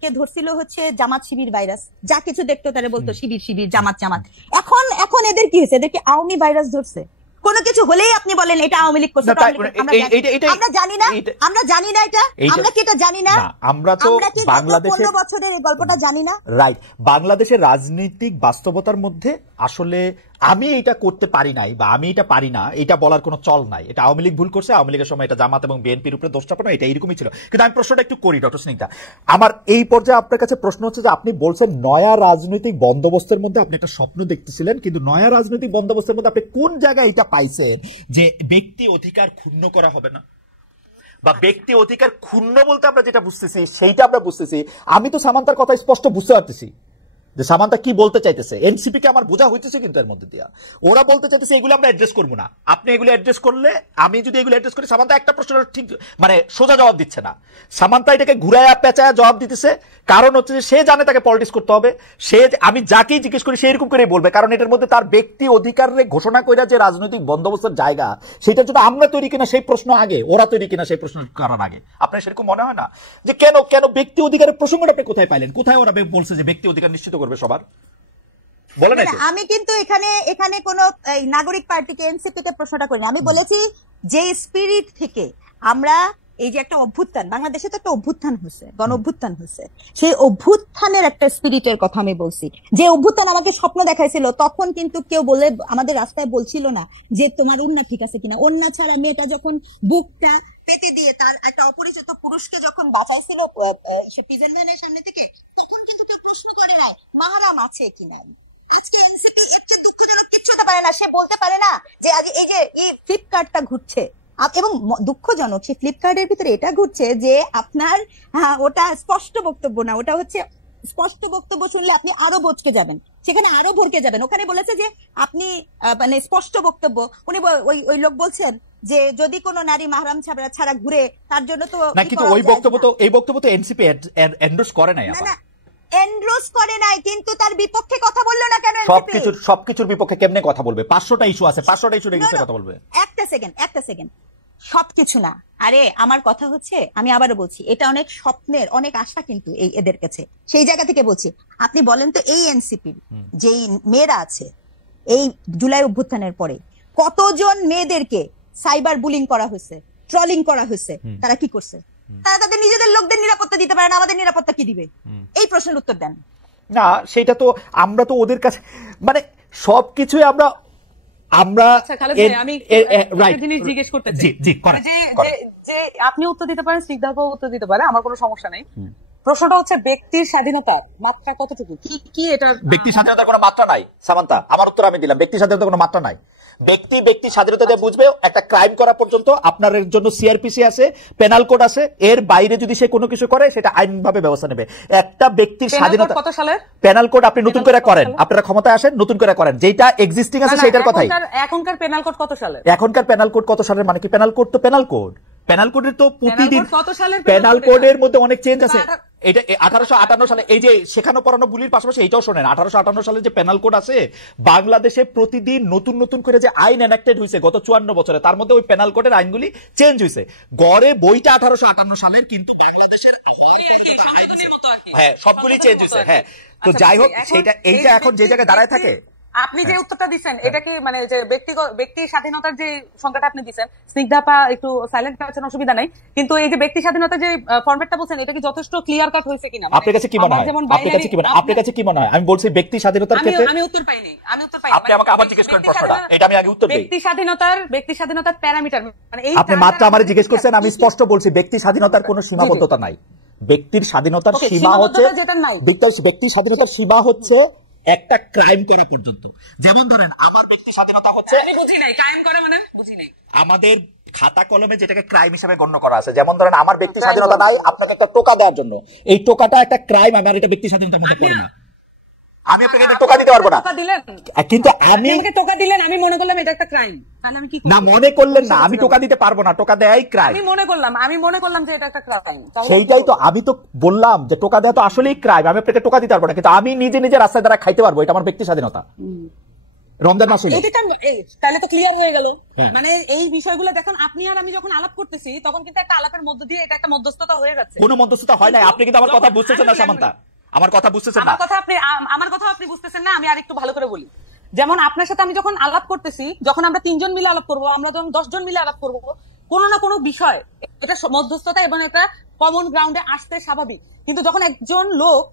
কে ধরছিল হচ্ছে জামাত শিবির ভাইরাস, যা কিছু দেখতো তারা বলতো শিবির জামাত। এখন এদের কি হয়েছে? এদেরকে আওয়ামী ভাইরাস ধরছে। কোনো কিছু হলেই আপনি বলেন এটা আওয়ামী লীগ করছে। আমরা জানি না এটা, আমরা কি এটা জানি না? আমরা তো বাংলাদেশের 15 বছরের এই গল্পটা জানি না। রাইট, বাংলাদেশের রাজনৈতিক বাস্তবতার মধ্যে আসলে আমি এটা করতে পারি নাই বা আমি এটা পারি না, এটা বলার কোনো চল নাই। এটা আওয়ামী লীগ ভুল করছে, আওয়ামী লীগের সময় এটা জামাত এবং বিএনপির উপরে দোষ চাপানো, এটা এরকমই ছিল। কিন্তু আমি প্রশ্নটা একটু করি, ডক্টর স্নিগ্ধা, আমার এই পর্যায়ে আপনার কাছে প্রশ্ন হচ্ছে যে আপনি বলছেন নয়া রাজনৈতিক বন্দোবস্তের মধ্যে আপনি একটা স্বপ্ন দেখতেছিলেন, কিন্তু নয়া রাজনৈতিক বন্দোবস্তের মধ্যে আপনি কোন জায়গায় এটা পাইছেন যে ব্যক্তি অধিকার ক্ষুণ্ণ করা হবে না, বা ব্যক্তি অধিকার ক্ষুণ্ণ বলতে আমরা যেটা বুঝতেছি সেইটা আমরা বুঝতেছি। আমি তো সামান্তার কথা স্পষ্ট বুঝতে পারতেছি যে সামান্তা কি বলতে চাইতেছে। এনসিপি কে আমার বোঝা হইতেছে, কিন্তু এর মধ্যে দিয়া ওরা বলতে চাইতেছে এগুলো আমরা অ্যাড্রেস করবো না। আপনি এগুলো অ্যাড্রেস করলে, আমি যদি এগুলো অ্যাড্রেস করি, সামান্তা একটা প্রশ্নের ঠিক মানে সোজা জবাব দিচ্ছে না। সামান্তা এটাকে ঘুরায়া পেঁচায়া জবাব দিতেছে, কারণ হচ্ছে যে সে জানে তাকে পলিটিক্স করতে হবে। সে, আমি যাকেই জিজ্ঞেস করি সে এরকম করেই বলবে, কারণ এটার মধ্যে তার ব্যক্তি অধিকারে ঘোষণা কইরা যে রাজনৈতিক বন্দোবস্তের জায়গা, সেটার জন্য আমরা তৈরি কিনা সেই প্রশ্ন আগে, ওরা তৈরি কিনা সেই প্রশ্ন করার আগে। আপনার সেরকম মনে হয় না যে কেন ব্যক্তি অধিকারের প্রসঙ্গটা আপনি কোথায় পাইলেন? কোথায় ওরা বলছে যে ব্যক্তি অধিকার নিশ্চিত করবে সবার? আমি কিন্তু এখানে কোন নাগরিক পার্টিকে, এনসিপি কে প্রশ্নটা করিনি। আমি বলেছি যে স্পিরিট থেকে আমরা এই যে একটা অভ্যুত্থান, বাংলাদেশে তো একটা অভ্যুত্থান হয়েছে, গণ অভ্যুত্থান হয়েছে, সেই অভ্যুত্থানের একটা স্পিরিটের কথা আমি বলছি। যে অভ্যুত্থান আমাকে স্বপ্ন দেখাইছিল, তখন কিন্তু কেউ বলে আমাদের রাস্তায় বলছিল না যে তোমার ওন্না ঠিক আছে কিনা। ওন্না ছাড়া মেয়েটা যখন বুকটা পেতে দিয়ে তার একটা অপরিচিত পুরুষকে যখন বাঁচাইছিল সে প্রিজন ভ্যানের সামনে থেকে, তখন কিন্তু কেউ প্রশ্ন করে নাই মাহারাম আছে কিনা। সে বলতে পারে না যে আজ এই যে ফ্লিপকার্টটা ঘুরছে, এবং দুঃখজনক সেই ফ্লিপকার্টের ভিতরে এটা ঘটছে যে আপনার ওটা স্পষ্ট বক্তব্য না, ওটা হচ্ছে স্পষ্ট বক্তব্য শুনলে আপনি আরো বচকে যাবেন, সেখানে আরো ভরকে যাবেন। ওখানে বলেছে যে আপনি মানে স্পষ্ট বক্তব্য, উনি ওই লোক বলছেন যে যদি কোনো নারী মাহরাম ছাড়া ঘুরে তার জন্য তো না, কিন্তু এই বক্তব্য তো এনসিপি এন্ডোর্স করে নাই। না এন্ডোর্স করে নাই, কিন্তু তার বিপক্ষে কথা বললো না কেন? সবকিছুর বিপক্ষে কেমনে কথা বলবে? 500টা ইস্যু আছে, 500টা ইস্যু রেখে কথা বলবে। একটা সেকেন্ড, সবকিছু না। আরে আমার কথা হচ্ছে, আমি আবারও বলছি, এটা অনেক স্বপ্নের, অনেক আশা কিন্তু এদের কাছে। সেই জায়গা থেকে বলছি, আপনি বলেন তো এই এনসিপির যেই মেয়েরা আছে এই জুলাই অভ্যুত্থানের পরে কতজন মেয়েদেরকে সাইবার বুলিং করা হয়েছে, ট্রলিং করা হয়েছে, তারা কি করছে? তারা তাদের নিজেদের লোকদের নিরাপত্তা দিতে পারে না, আমাদের নিরাপত্তা কি দিবে? এই প্রশ্নের উত্তর দেন না। সেটা তো আমরা তো ওদের কাছে মানে সবকিছুই আমরা আমি জিনিস জিজ্ঞেস করতে চাই যে আপনি উত্তর দিতে পারেন, স্নিগ্ধাপা উত্তর দিতে পারে, আমার কোনো সমস্যা নেই। প্রশ্নটা হচ্ছে ব্যক্তির স্বাধীনতার মাত্রা কতটুকু? কি এটা ব্যক্তির স্বাধীনতার কোনো মাত্রা নাই সামান্তা। আমার উত্তর আমি দিলাম, ব্যক্তির স্বাধীনতার কোনো মাত্রা নাই। ব্যক্তি স্বাধীনতা দিয়ে বুঝবে একটা ক্রাইম করা পর্যন্ত আপনার জন্য সিআরপিসি আছে, পেনাল কোড আছে, এর বাইরে যদি সে কোনো কিছু করে সেটা আইনভাবে ব্যবস্থা নেবে। একটা ব্যক্তির স্বাধীনতা কত সালের পেনাল কোড আপনি নতুন করে করেন, আপনারা ক্ষমতায় আসেন নতুন করে করেন, যেটা এক্সিস্টিং আছে সেটার কথাই। এখনকার পেনাল কোড কত সালের? এখনকার পেনাল কোড কত সালের মানে কি? পেনাল কোড তো পেনাল কোডের তো প্রতিদিন পেনাল কোডের মধ্যে অনেক চেঞ্জ আছে। এটা 1858 সালে এই যে শেখানো পড়ানো বুলির পাশাপাশি এইটাও শোনেন, 1858 সালে যে পেনাল কোড আছে, বাংলাদেশে প্রতিদিন নতুন করে যে আইন এনাক্টেড হয়েছে গত 54 বছরে, তার মধ্যে ওই পেনাল কোডের আইনগুলি চেঞ্জ হয়েছে। গড়ে বইটা 1858 সালের, কিন্তু বাংলাদেশের সবগুলি চেঞ্জ হয়েছে। হ্যাঁ, তো যাই হোক, এইটা এখন যে জায়গায় দাঁড়ায় থাকে। আপনি যে উত্তরটা দিচ্ছেন এটা কি মানে যে ব্যক্তি স্বাধীনতার যে সংখ্যাটা আপনি দিচ্ছেন, স্নিগ্ধাপা একটু সাইলেন্ট আছেন, অসুবিধা নাই, কিন্তু এই যে ব্যক্তি স্বাধীনতার যে ফরম্যাটটা বলছেন এটা কি যথেষ্ট ক্লিয়ার কাট হয়েছে কিনা? আপনার কাছে কি মনে হয়? আপনার কাছে কি মনে হয়? আমি বলছি ব্যক্তি স্বাধীনতার ক্ষেত্রে আমি উত্তর পাইনি। আপনি আমাকে আবার জিজ্ঞেস করেন প্রশ্নটা, এটা আমি আগে উত্তর দেই। ব্যক্তি স্বাধীনতার প্যারামিটার মানে এই আপনি মাত্র আমারে জিজ্ঞেস করছেন, আমি স্পষ্ট বলছি ব্যক্তি স্বাধীনতার কোনো সীমাবদ্ধতা নাই। ব্যক্তির স্বাধীনতার সীমা হচ্ছে, ব্যক্তি স্বাধীনতার সীমা হচ্ছে একটা ক্রাইম করা পর্যন্ত। যেমন ধরেন আমার ব্যক্তি স্বাধীনতা হচ্ছে, আমি বুঝি নাই ক্রাইম করে মানে বুঝি নাই, আমাদের খাতা কলমে যেটাকে ক্রাইম হিসেবে গণ্য করা আছে। যেমন ধরেন আমার ব্যক্তি স্বাধীনতা নাই আপনাকে একটা টোকা দেওয়ার জন্য, এই টোকাটা একটা ক্রাইম, আমার এটা ব্যক্তি স্বাধীনতার মধ্যে পড়ে না। আমি আপনাকে এটা টোকা দিতে পারবো না, কিন্তু আমি টোকা দিলেন, আমি মনে করলাম এটা একটা ক্রাইম, তাহলে আমি কি না মনে করলেন না, আমি টোকা দিতে পারবো না, টোকা দেয়াই ক্রাইম। আমি মনে করলাম যে এটা একটা ক্রাইম, সেইটাই তো আমি তো বললাম যে টোকা দেওয়া তো আসলেই ক্রাইম, আমি আপনাকে টোকা দিতে পারবো না, কিন্তু আমি নিজে রাস্তায় দ্বারা খাইতে পারবো, এটা আমার ব্যক্তি স্বাধীনতা। রমজান মাস হলো, তাহলে তো ক্লিয়ার হয়ে গেল। মানে এই বিষয়গুলো দেখুন, আপনি আর আমি যখন আলাপ করতেছি তখন কিন্তু একটা আলাপের মধ্য দিয়ে এটা একটা মধ্যস্থতা হয়ে যাচ্ছে। কোনো মধ্যস্থতা হয় নাই, আপনি কিন্তু আমার কথা বুঝতেছেন না সামান্তা, আমার কথা বুঝতেছেন না। আমার কথা আপনি বুঝতেছেন না, আমি আরেকটু ভালো করে বলি। যেমন আপনার সাথে আমি যখন আলাপ করতেছি, যখন আমরা 3 জন মিলে আলাপ করবো, আমরা যখন 10 জন মিলে আলাপ করবো, কোনো না কোনো বিষয় এটা মধ্যস্থতা এবং এটা কমন গ্রাউন্ডে আসতে স্বাভাবিক। কিন্তু যখন একজন লোক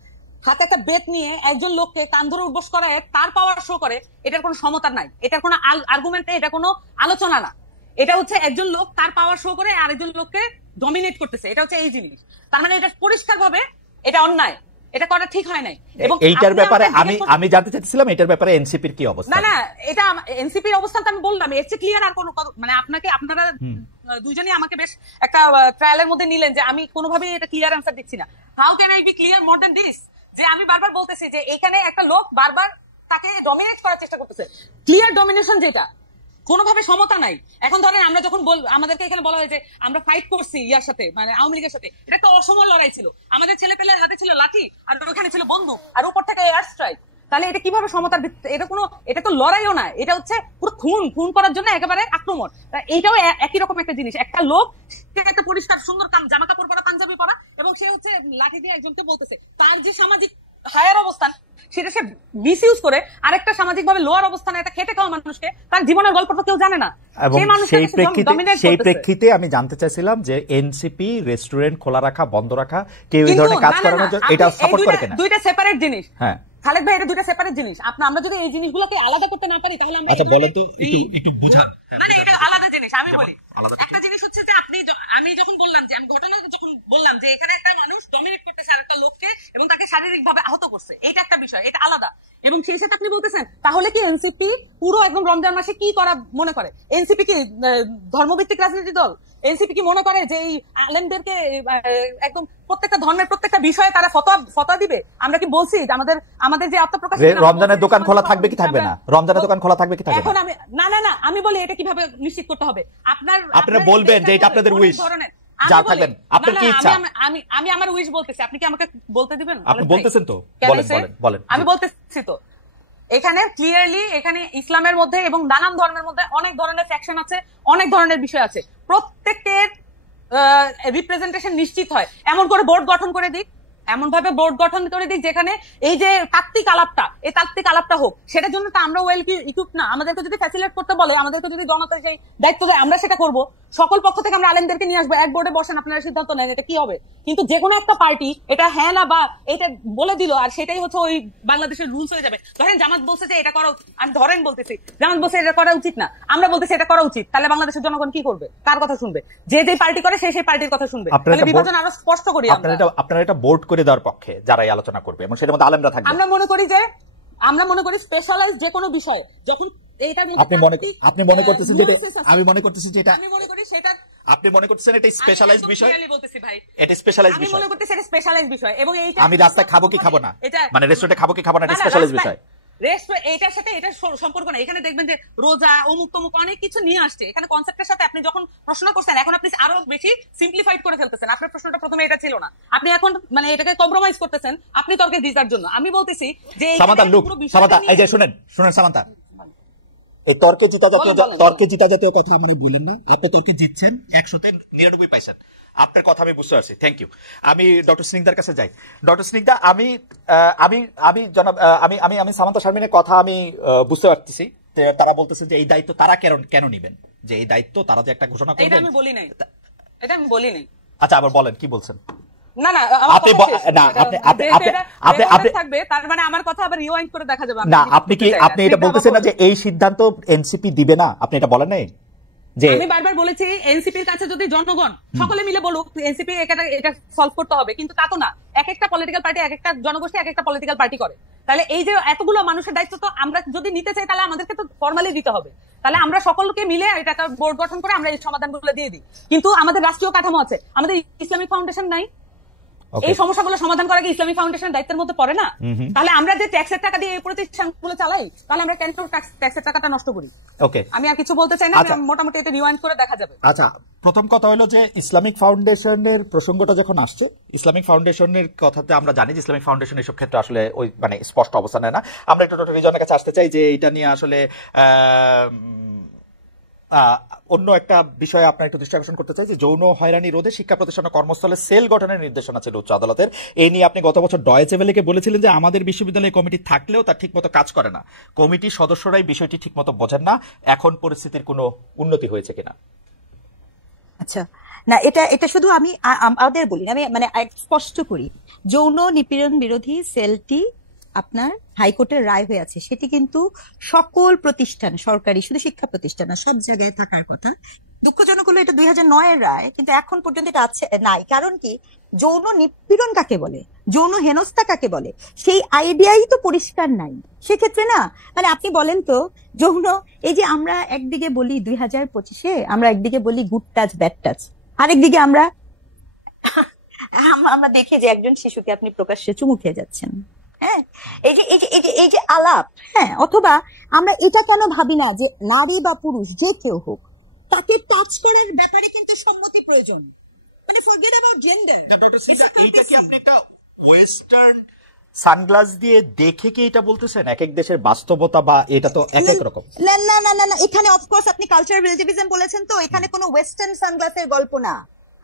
হাতে একটা বেত নিয়ে একজন লোককে কান ধরে উঠবস করায় তার পাওয়ার শো করে, এটার কোনো সমতা নাই, এটার কোনো আর্গুমেন্ট নেই, এটা কোনো আলোচনা না। এটা হচ্ছে একজন লোক তার পাওয়ার শো করে আরেকজন লোককে ডমিনেট করতেছে, এটা হচ্ছে এই জিনিস। তার মানে এটা পরিষ্কার ভাবে এটা অন্যায়, এটা করা ঠিক হয় নাই। এবং এইটার ব্যাপারে আমি জানতে চাইছিলাম এটার ব্যাপারে এনসিপির কি অবস্থা? না এটা এনসিপির অবস্থান আমি বললাম, এর চেয়ে ক্লিয়ার আর কোনো মানে আপনারা দুইজনই আমাকে বেশ একটা ট্রায়ালের মধ্যে নিলেন যে আমি কোনোভাবেই এটা ক্লিয়ার অ্যান্সার দিচ্ছি না। How can I be clear more than this? যে আমি বারবার বলতেছি যে এখানে একটা লোক বারবার তাকে ডমিনেট করার চেষ্টা করতেছে, ক্লিয়ার ডমিনেশন, যেটা কোনোভাবে সমতা নাই। এখন ধরেন আমরা যখন আমাদেরকে এখানে বলা হয় যে আমরা ফাইট করছি ইয়ার সাথে, মানে আওয়ামী লীগের সাথে, এটা একটা অসম লড়াই ছিল, আমাদের ছেলে পেলের হাতে ছিল লাঠি আর ওখানে ছিল বন্দুক আর উপর থেকে এয়ার স্ট্রাইক, তাহলে এটা কিভাবে সমতার? এটা তো লড়াইও না, এটা হচ্ছে পুরো খুন করার জন্য একেবারে আক্রমণ। এইটাও একই রকম একটা জিনিস, একটা লোক একটা পরিষ্কার সুন্দর জামা কাপড় পরা, পাঞ্জাবি পরা, এবং সে হচ্ছে লাঠি দিয়ে একজনকে বলতেছে, তার যে সামাজিক হায়ার অবস্থান সেটা সে মিসইউজ করে আরেকটা সামাজিক ভাবে লোয়ার অবস্থানে একটা খেটে খাওয়া মানুষকে, তার জীবনের গল্পটা কেউ জানে না। সেই প্রেক্ষিতে আমি জানতে চাইছিলাম যে এনসিপি রেস্টুরেন্ট খোলা রাখা, বন্ধ রাখা, কেউ এই ধরনের কাজ করানোর জন্য এটা সাপোর্ট করে কিনা? দুইটা সেপারেট জিনিস। হ্যাঁ খালেদ ভাই, এটা দুইটা সেপারেট জিনিস। আমরা যদি এই জিনিসগুলোকে আলাদা করতে না পারি তাহলে আমরা আচ্ছা বলেন তো, একটু বুঝান। মানে এটা আলাদা জিনিস। আমি বলি আলাদা। একটা জিনিস হচ্ছে যে আমি যখন বললাম যে আমি ঘটনা যখন বললাম যে এখানে একটা মানুষ ডমিনেট করতেছে আরেকটা লোককে এবং তাকে শারীরিক ভাবে আহত করছে, এটা একটা বিষয়, এটা আলাদা। এবং সেই সাথে আপনি বলতেছেন তাহলে কি এনসিপি পুরো একদম রমজান মাসে কি করা মনে করে? এনসিপি কি ধর্মভিত্তিক রাজনীতি দল? এনসিপি কি মনে করে যে এই আলেমদেরকে একদম প্রত্যেকটা ধর্মের প্রত্যেকটা বিষয়ে তারা ফতোয়া দিবে? আমরা কি বলছি যে আমাদের যে আত্মপ্রকাশ, রমজানের দোকান খোলা থাকবে কি থাকবে না? রমজানের দোকান খোলা থাকবে কি থাকবে এখন না? আমি বলি এটা কিভাবে নিশ্চিত করতে হবে? আপনারা বলবেন যে এটা আপনাদের উইশ, যা থাকবেন আপনার কি ইচ্ছা। আমি আমার উইশ বলতেছি, আপনি কি আমাকে বলতে দিবেন? আপনি বলতেছেন তো, বলেন। আমি বলতেছি তো, এখানে ক্লিয়ারলি এখানে ইসলামের মধ্যে এবং নানান ধর্মের মধ্যে অনেক ধরনের ফ্যাকশন আছে, অনেক ধরনের বিষয় আছে। প্রত্যেকের রিপ্রেজেন্টেশন নিশ্চিত হয়, এমন করে বোর্ড গঠন করে দিক, এমন ভাবে বোর্ড গঠন করে দিক যেখানে এই যে তাত্ত্বিক আলাপটা হোক। সেটার জন্য তো আমরা ওয়েল কি ইকুইপ না। আমাদেরকে যদি ফ্যাসিলিটেট করতে বলে, আমাদেরকে যদি জনতা সেই দায়িত্ব দেয়, আমরা সেটা করব। সকল পক্ষ থেকে আমরা আলেমদেরকে নিয়ে আসবো, এক বোর্ডে বসেন, আপনারা সিদ্ধান্ত নেন এটা কি হবে। কিন্তু যে কোনো একটা পার্টি এটা হ্যাঁ না বা এটা বলে দিল আর সেটাই হচ্ছে ওই বাংলাদেশের রুলস হয়ে যাবে। ধরেন জামাত বলছে যে এটা করা, আমি বলতেছি জামাত বলছে এটা করা উচিত না, আমরা বলতেছি এটা করা উচিত, তাহলে বাংলাদেশের জনগণ কি করবে? কার কথা শুনবে? যে পার্টি করে সেই পার্টির কথা শুনবে। তাহলে বিভাজন আরো স্পষ্ট করি। আপনারা এটা বোর্ড করে দেওয়ার পক্ষে যারাই আলোচনা করবে এবং সেটার মধ্যে আলেমরা থাকবে। আমরা মনে করি স্পেশালাইজ যে কোনো বিষয় যখন আপনি মনে করতেছেন যে আমি মনে করতেছি যে এটা, আমি মনে করি সেটা আপনি মনে করতেছেন এটা স্পেশালাইজড বিষয়। আমি বলতেছি ভাই এটা স্পেশালাইজড বিষয়, আমি মনে করতেছি এটা স্পেশালাইজড বিষয়। এবং এইটা আমি রাস্তায় খাবো কি খাবো না, মানে রেস্টুরেন্টে খাবো কি খাবো না, এটা স্পেশালাইজড বিষয়। এটার সাথে এটা সম্পর্ক না। এখানে দেখবেন যে রোজা অমুক তমুক অনেক কিছু নিয়ে আসছে এখানে কনসেপ্টের সাথে। আপনি যখন প্রশ্ন করছেন এখন আপনি আরো বেশি সিম্পলিফাইড করে ফেলতেছেন। আপনার প্রশ্নটা প্রথমে এটা ছিল না, আপনি এখন মানে এটাকে কম্প্রোমাইজ করতেছেন আপনি তর্কে জিতার জন্য। আমি বলতেছি যে সামান্তা এই যে শুনেন সামান্তা, এই তর্কে জিতা জাতীয় কথা মানে বললেন না। আপনি তর্কে জিতছেন 100তে 99 পাইছেন। আপনার কথা আমি বুঝতে পারছি, থ্যাংক ইউ। আমি ডক্টর স্নিগ্ধার কাছে যাই। ডক্টর স্নিগ্ধা, আমি সামান্তা শারমিনের কথা আমি বুঝতে পারতেছি। তারা বলতেছে যে এই দায়িত্ব তারা কেন নিবেন, যে এই দায়িত্ব তারা যে একটা ঘোষণা করবেন। এটা আমি বলি নাই। আচ্ছা, আবার বলেন কি বলছেন। না আপনি থাকবে তার মানে আমার কথা আবার রিওয়াইন্ড করে দেখা যাবে না। আপনি এটা বলতেছেন না যে এই সিদ্ধান্ত এনসিপি দিবে না, আপনি এটা বলেন নাই? আমি বারবার বলেছি এনসিপির কাছে যদি জনগণ সকলে মিলে বলুক এনসিপি এটা সলভ করতে হবে, কিন্তু তা তো না। এক একটা পলিটিক্যাল পার্টি, এক একটা জনগোষ্ঠী এক একটা পলিটিক্যাল পার্টি করে। তাহলে এই যে এতগুলো মানুষের দায়িত্ব তো আমরা যদি নিতে চাই তাহলে আমাদেরকে তো ফর্মালি দিতে হবে। তাহলে আমরা সকলকে মিলে এটা একটা বোর্ড গঠন করে আমরা এই সমাধানগুলো দিয়ে দিই। কিন্তু আমাদের রাষ্ট্রীয় কাঠামো আছে, আমাদের ইসলামিক ফাউন্ডেশন নাই। এই সমস্যাগুলো সমাধান করা কি ইসলামিক ফাউন্ডেশনের দায়িত্বের মধ্যে পড়ে না? তাহলে আমরা যে ট্যাক্সের টাকা দিয়ে এই প্রতিষ্ঠানগুলো চালাই, তাহলে আমরা কেন ট্যাক্সের টাকাটা নষ্ট করি? ওকে, আমি আর কিছু বলতে চাই না, মোটামুটি এটা রিওয়াইন্ড করে দেখা যাবে। আচ্ছা, প্রথম কথা হলো যে ইসলামিক ফাউন্ডেশনের প্রসঙ্গটা যখন আসছে, ইসলামিক ফাউন্ডেশনের কথাতে আমরা জানি যে ইসলামিক ফাউন্ডেশন এসব ক্ষেত্রে আসলে ওই মানে স্পষ্ট অবস্থান নেয় না। আমরা একটু ডক্টর রিজনের কাছে আসতে চাই যে এটা নিয়ে আসলে অন্য একটা বিষয়ে আপনার একটু দৃষ্টি আকর্ষণ করতে চাই যে যৌন হয়রানি রোধে শিক্ষা প্রতিষ্ঠান ও কর্মস্থলে সেল গঠনের নির্দেশনা ছিল উচ্চ আদালতের। এই নিয়ে আপনি গত বছর ডয়েচে ভেলেকে বলেছিলেন যে আমাদের বিশ্ববিদ্যালয় কমিটি থাকলেও তার ঠিকমতো কাজ করে না, কমিটির সদস্যরাই বিষয়টি ঠিকমতো বোঝেন না। এখন পরিস্থিতির কোনো উন্নতি হয়েছে কিনা? আচ্ছা, না এটা শুধু আমি আমাদের বলি না, আমি মানে স্পষ্ট করি, যৌন নিপীড়ন বিরোধী সেলটি আপনার হাইকোর্টের রায় হয়ে আছে, সেটি কিন্তু সকল প্রতিষ্ঠান, সরকারি শুধু শিক্ষা প্রতিষ্ঠান না, সব জায়গায় থাকার কথা। দুঃখজনক হলো এটা 2009-এর রায়, কিন্তু এখন পর্যন্ত এটা আছে নাই। কারণ কি, যৌন নিপীড়ন কাকে বলে, যৌন হেনস্থা কাকে বলে, সেই আইডিয়াই তো পরিষ্কার নাই। সেক্ষেত্রে না মানে আপনি বলেন তো, যৌন এই যে আমরা একদিকে বলি 2025-এ আমরা একদিকে বলি গুড টাচ ব্যাড টাচ, আরেকদিকে আমরা দেখি যে একজন শিশুকে আপনি প্রকাশ্যে চুমু খেয়ে যাচ্ছেন। হ্যাঁ, এই যে আলাপ, হ্যাঁ, অথবা আমরা এটা কেন ভাবি না যে নারী বা পুরুষ যে কেউ হোক তাকে টাচ করার ব্যাপারে কিন্তু সম্মতি প্রয়োজন, মানে ফরগেট অ্যাবাউট জেন্ডার। এইটা কি আপনি একটা ওয়েস্টার্ন সানগ্লাস দিয়ে দেখে কি এটা বলতেছেন? এক এক দেশের বাস্তবতা বা এটা তো এক এক রকম। না না না না, এখানে অফকোর্স আপনি কালচারাল রিলেটিভিজম বলেছেন, তো এখানে কোনো ওয়েস্টার্ন সানগ্লাসের গল্প না।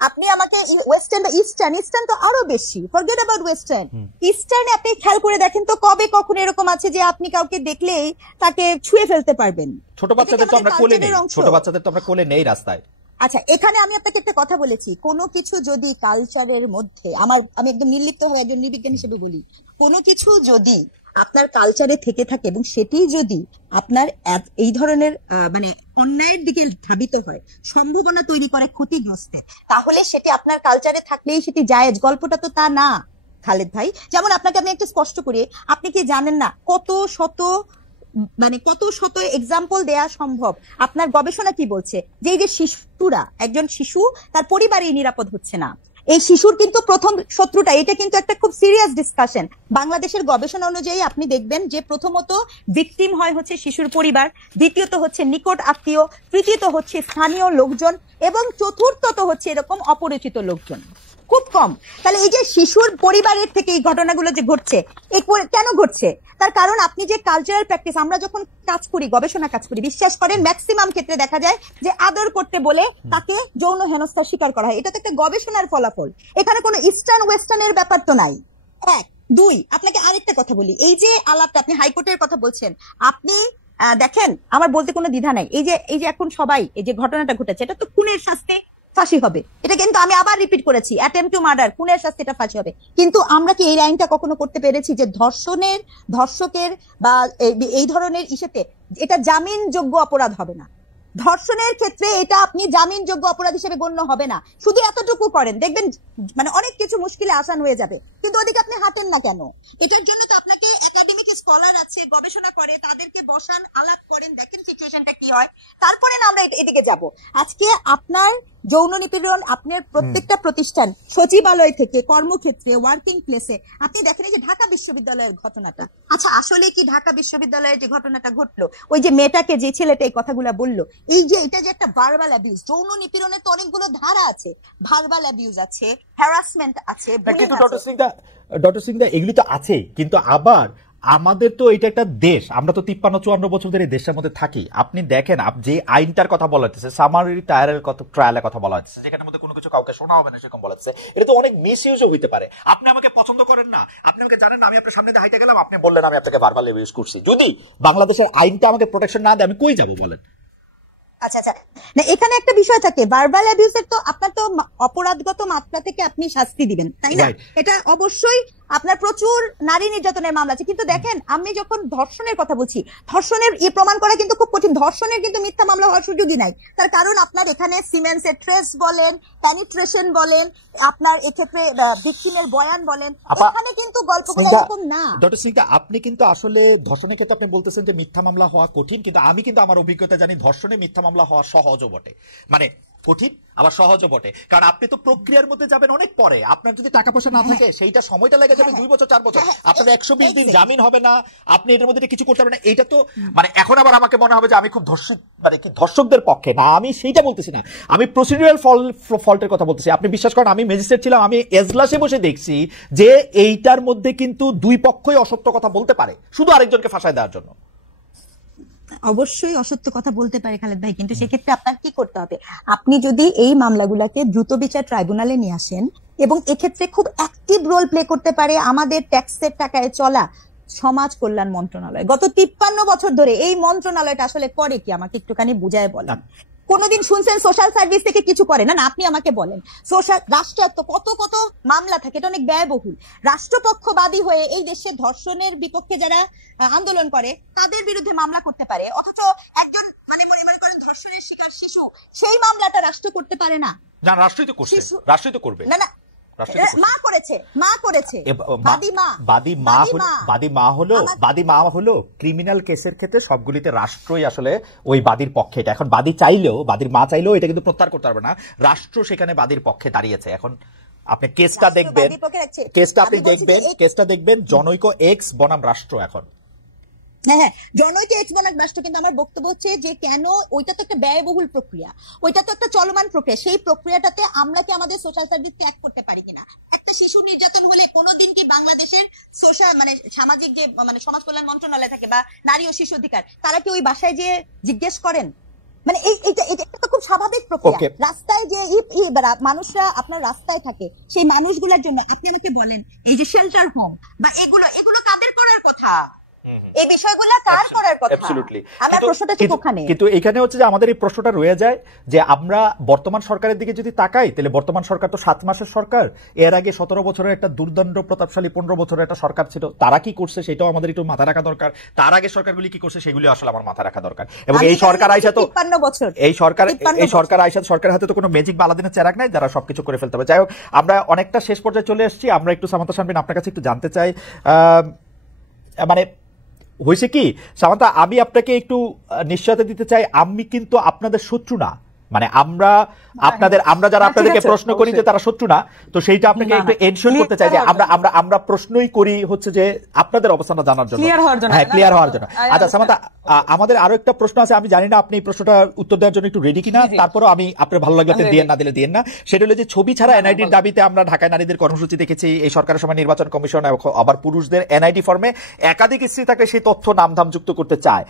আপনি আমাকে ওয়েস্টার্ন, ইস্টার্ন তো আরো বেশি, ফরগেট অ্যাবাউট ওয়েস্টার্ন। ইস্টার্নে আপনি খেয়াল করে দেখেন তো কবে কখন এরকম আছে যে আপনি কাউকে দেখলেই তাকে ছুঁয়ে ফেলতে পারবেন। ছোট বাচ্চাদের তো আমরা কোলে নেই রাস্তায়। আচ্ছা, এখানে আমি আপনাকে একটা কথা বলেছি, কোনো কিছু যদি কালচারের মধ্যে আমি একদম নির্লিপ্ত হয়ে একজন নির্বিজ্ঞান হিসেবে বলি, কোনো কিছু যদি আপনার কালচারে থেকে থাকে এবং সেটি যদি আপনার এই ধরনের মানে অন্যায়ের দিকে ধাবিত হয়, সম্ভাবনা তৈরি করে ক্ষতিগ্রস্তের, তাহলে সেটি আপনার কালচারে থাকলেই সেটি জায়েজ। গল্পটা তো তা না খালেদ ভাই। যেমন আপনাকে আমি একটা স্পষ্ট করি, আপনি কি জানেন না কত শত এক্সাম্পল দেয়া সম্ভব। আপনার গবেষণা কি বলছে যে এই যে শিশুরা, একজন শিশু তার পরিবারেই নিরাপদ হচ্ছে না, এই শিশুর কিন্তু প্রথম শত্রুটা, এটা কিন্তু একটা খুব সিরিয়াস ডিসকাশন। বাংলাদেশের গবেষণা অনুযায়ী আপনি দেখবেন যে প্রথমত ভিকটিম হয় হচ্ছে শিশুর পরিবার, দ্বিতীয়ত হচ্ছে নিকট আত্মীয়, তৃতীয়ত হচ্ছে স্থানীয় লোকজন, এবং চতুর্থত হচ্ছে এরকম অপরিচিত লোকজন, খুব কম। তাহলে এই যে শিশুর পরিবারের থেকে এই ঘটনাগুলো যে ঘটছে, কেন ঘটছে? তার কারণ আপনি যে কালচারাল প্র্যাকটিস, আমরা যখন কাজ করি, গবেষণা কাজ করি, বিশ্বাস করেন ম্যাক্সিমাম ক্ষেত্রে দেখা যায় যে আদর করতে বলে তাকে যৌন হেনস্থার শিকার করা হয়। এটা তো একটা গবেষণার ফলাফল, এখানে কোনো ইস্টার্ন ওয়েস্টার্নের ব্যাপার তো নাই। এক, দুই, আপনাকে আরেকটা কথা বলি, এই যে আলাপটা আপনি হাইকোর্টের কথা বলছেন, আপনি দেখেন, আমার বলতে কোনো দ্বিধা নাই, এই যে এখন সবাই এই যে ঘটনাটা ঘটেছে, এটা তো খুনের শাস্তি, ফাঁসি হবে। এটা কিন্তু আমি আবার রিপিট করেছি, অ্যাটেম্পট টু মার্ডার, খুনের শাস্তি, এটা ফাঁসি হবে। কিন্তু আমরা কি এই আইনটা কখনো করতে পেরেছি যে ধর্ষকের বা এই ধরনের ইস্যুতে এটা জামিনযোগ্য অপরাধ হবে না? ধর্ষণের ক্ষেত্রে এটা আপনি জামিনযোগ্য অপরাধ হিসেবে গণ্য হবে না। শুধু এতটুকু করেন, দেখবেন মানে অনেক কিছু মুশকিলে আসান হয়ে যাবে। কিন্তু ওদিকে আপনি হাঁটেন না কেন? এটার জন্য তো আপনাকে একাডেমিক স্কলার আছে, গবেষণা করে, তাদেরকে বসান, আলাপ করেন, দেখেন সিচুয়েশনটা কি হয়, তারপরে না আমরা এদিকে যাব। আজকে আপনার যৌন নিপীড়ন আপনার প্রত্যেকটা প্রতিষ্ঠান, সচিবালয় থেকে কর্মক্ষেত্রে, ওয়ার্কিং প্লেসে, আপনি দেখেন এই যে ঢাকা বিশ্ববিদ্যালয়ের ঘটনাটা, আচ্ছা আসলে কি ঢাকা বিশ্ববিদ্যালয়ের যে ঘটনাটা ঘটলো, ওই যে মেয়েটাকে, যে ছেলেটা এই কথাগুলো বললো, এই যে এটা যে একটা ভার্বাল অ্যাবিউজ, যৌন নিপীড়নের তো অনেকগুলো ধারা আছে, ভার্বাল অ্যাবিউজ আছে, হ্যারাসমেন্ট আছে, কিন্তু ডক্টর সিং দা এগুলি তো আছে, কিন্তু আবার আমাদের তো এটা একটা দেশ, আমরা তো 53-54 বছর ধরে দেশের মধ্যে থাকি। আপনি দেখেন যে আইনটার কথা বলা হচ্ছে, সামারি ট্রায়ালের কথা বলা হচ্ছে, যেখানে মধ্যে কোনো কিছু কাউকে শোনা হবে না সেরকম বলা হচ্ছে, এটা তো অনেক মিস ইউজও হইতে পারে। আপনি আমাকে পছন্দ করেন না, আপনি আমাকে জানেন না, আমি আপনার সামনে দিয়ে হাইটে গেলাম, আপনি বললেন আমি আপনাকে ভার্বাল অ্যাবিউজ করছি, যদি বাংলাদেশের আইনটা আমাকে প্রোটেকশন না দেয় আমি কই যাব বলেন? আচ্ছা আচ্ছা, না এখানে একটা বিষয় থাকে, ভার্বাল অ্যাবিউজের তো আপনার তো অপরাধগত মাত্রা থেকে আপনি শাস্তি দিবেন, তাই না? এটা অবশ্যই আপনার প্রচুর নারী নির্যাতনের মামলা আছে। কিন্তু দেখেন, আমি যখন ধর্ষণের কথা বলছি, ধর্ষণের প্রমাণ করা কিন্তু খুব কঠিন, ধর্ষণের কিন্তু মিথ্যা মামলা হওয়ার সুযোগই নাই। তার কারণ আপনার এখানে সিমেন্সের ট্রেস বলেন, পেনিট্রেশন বলেন, আপনার এক্ষেত্রে ভিকটিমের বয়ান বলেন, এখানে কিন্তু গল্পগুলো এরকম না। ডক্টর সিং, আপনি কিন্তু আসলে ধর্ষণের ক্ষেত্রে আপনি বলতেছেন যে মিথ্যা মামলা হওয়া কঠিন, কিন্তু আমি কিন্তু আমার অভিজ্ঞতা জানি ধর্ষণে মিথ্যা মামলা হওয়া সহজও বটে, মানে কঠিন আবার সহজও বটে। কারণ আপনি তো প্রক্রিয়ার মধ্যে যাবেন অনেক পরে, আপনার যদি টাকা পয়সা না থাকে সেইটা সময়টা লেগে যাবে 2 বছর 4 বছর, আপনার 120 দিন জামিন হবে না, আপনি এটার মধ্যে কিছু করতে পারবেন না। এটা তো মানে এখন আবার আমাকে মনে হবে যে আমি খুব ধর্ষকদের পক্ষে না, আমি সেইটা বলতেছি না, আমি প্রসিডিউরাল ফল্টের কথা বলতেছি। আপনি বিশ্বাস করেন, আমি ম্যাজিস্ট্রেট ছিলাম, আমি এজলাসে বসে দেখছি যে এইটার মধ্যে কিন্তু দুই পক্ষই অসত্য কথা বলতে পারে শুধু আরেকজনকে ফাঁসায় দেওয়ার জন্য। অবশ্যই অসত্য কথা বলতে পারে খালেদ ভাই, কিন্তু সেক্ষেত্রে আপনার কি করতে হবে? আপনি যদি এই মামলাগুলোকে দ্রুত বিচার ট্রাইব্যুনালে নিয়ে আসেন, এবং এক্ষেত্রে খুব অ্যাক্টিভ রোল প্লে করতে পারে আমাদের ট্যাক্সের টাকায় চলা সমাজ কল্যাণ মন্ত্রণালয়। গত 53 বছর ধরে এই মন্ত্রণালয়টা আসলে করে কি, আমাকে একটুখানি বুঝায় বলেন। কোনদিন শুনছেন সোশ্যাল সার্ভিস থেকে কিছু করে? না, আপনি আমাকে বলেন। রাষ্ট্রের তো কত কত মামলা থাকে, এটা অনেক ব্যয়বহুল। রাষ্ট্রপক্ষবাদী হয়ে এই দেশে ধর্ষণের বিপক্ষে যারা আন্দোলন করে তাদের বিরুদ্ধে মামলা করতে পারে, অথচ একজন মানে মনে করেন ধর্ষণের শিকার শিশু, সেই মামলাটা রাষ্ট্র করতে পারে না। না, রাষ্ট্রই তো করছে, রাষ্ট্রই তো করবে। না না, মা করেছে বাদী মা হলো ক্রিমিনাল কেসের ক্ষেত্রে সবগুলিতে রাষ্ট্রই আসলে ওই বাদীর পক্ষে। এটা এখন বাদী চাইলেও, বাদীর মা চাইলেও এটা কিন্তু প্রত্যাহার করতে পারবে না, রাষ্ট্র সেখানে বাদীর পক্ষে দাঁড়িয়েছে। এখন আপনি কেসটা দেখবেন জনৈক এক্স বনাম রাষ্ট্র। এখন হ্যাঁ, জনৈক এক্স বনাম রাষ্ট্র, কিন্তু আমার বক্তব্য হচ্ছে যে কেন ওইটা তো একটা ব্যয়বহুল প্রক্রিয়া, ওইটা তো একটা চলমান প্রক্রিয়া, সেই প্রক্রিয়াটাতে আমরা কি আমাদের সোশ্যাল সার্ভিস ত্যাগ করতে পারি কিনা? একটা শিশু নির্যাতন হলে কোনোদিন কি বাংলাদেশের সোশ্যাল মানে সামাজিক যে মানে সমাজ কল্যাণ মন্ত্রণালয় থাকে বা নারী ও শিশু অধিকার, তারা কি ওই বাসায় যে জিজ্ঞেস করেন? মানে এটা তো খুব স্বাভাবিক প্রক্রিয়া। রাস্তায় যে মানুষরা আপনার রাস্তায় থাকে, সেই মানুষগুলোর জন্য আপনি আমাকে বলেন, এই যে শেল্টার হোম বা এগুলো কাদের করার কথা? এই বিষয়গুলো কার করার কথা? Absolutely. আমার প্রশ্নটা ঠিক ওখানে। কিন্তু এখানে হচ্ছে যে আমাদের এই প্রশ্নটা রয়ে যায় যে আমরা বর্তমান সরকারের দিকে যদি তাকাই, তাহলে বর্তমান সরকার তো 7 মাসের সরকার, এর আগে 17 বছরের একটা দুর্দণ্ড প্রতাপশালী 15 বছরের একটা সরকার ছিল, তারা কি করছে সেটাও আমাদের একটু মাথা রাখা দরকার। তার আগে সরকারগুলি কি করছে সেগুলি আসলে আমার মাথা রাখা দরকার। এবং এই সরকার আইসা তো 53 বছর, এই সরকার আইসা সরকারের হাতে তো কোনো ম্যাজিক বা আলাদিনের চেরাগ নাই যারা সবকিছু করে ফেলতে হবে। যাই হোক, আমরা অনেকটা শেষ পর্যায়ে চলে এসেছি। আমরা একটু সামান্তা শারমিন আপনার কাছে একটু জানতে চাই, মানে হয়েছে কি সামান্তা, আমি আপনাকে একটু নিশ্চয়তা দিতে চাই, আমি কিন্তু আপনাদের শত্রু না। মানে আমরা যারা আপনাদেরকে প্রশ্ন করি যে তারা শত্রু না, তো সেইটা আপনাকে একটু এনশিওর করতে চাই যে আমরা প্রশ্নই করি হচ্ছে যে আপনাদের অবস্থানটা জানার জন্য, হ্যাঁ, ক্লিয়ার হওয়ার জন্য। আচ্ছা সামান্তা, আমাদের আরো একটা প্রশ্ন আছে, আমি জানি না আপনি এই প্রশ্নটা উত্তর দেওয়ার জন্য একটু রেডি কিনা, তারপরও আমি আপনার ভালো লাগলে আপনি দিয়েন, না দিলে দিয়েন না। সেটা হলো যে ছবি ছাড়া এনআইডির দাবিতে আমরা ঢাকায় নারীদের কর্মসূচি দেখেছি এই সরকারের সময়। নির্বাচন কমিশন আবার পুরুষদের এনআইডি ফর্মে একাধিক স্ত্রী থাকলে সেই তথ্য নামধাম যুক্ত করতে চায়।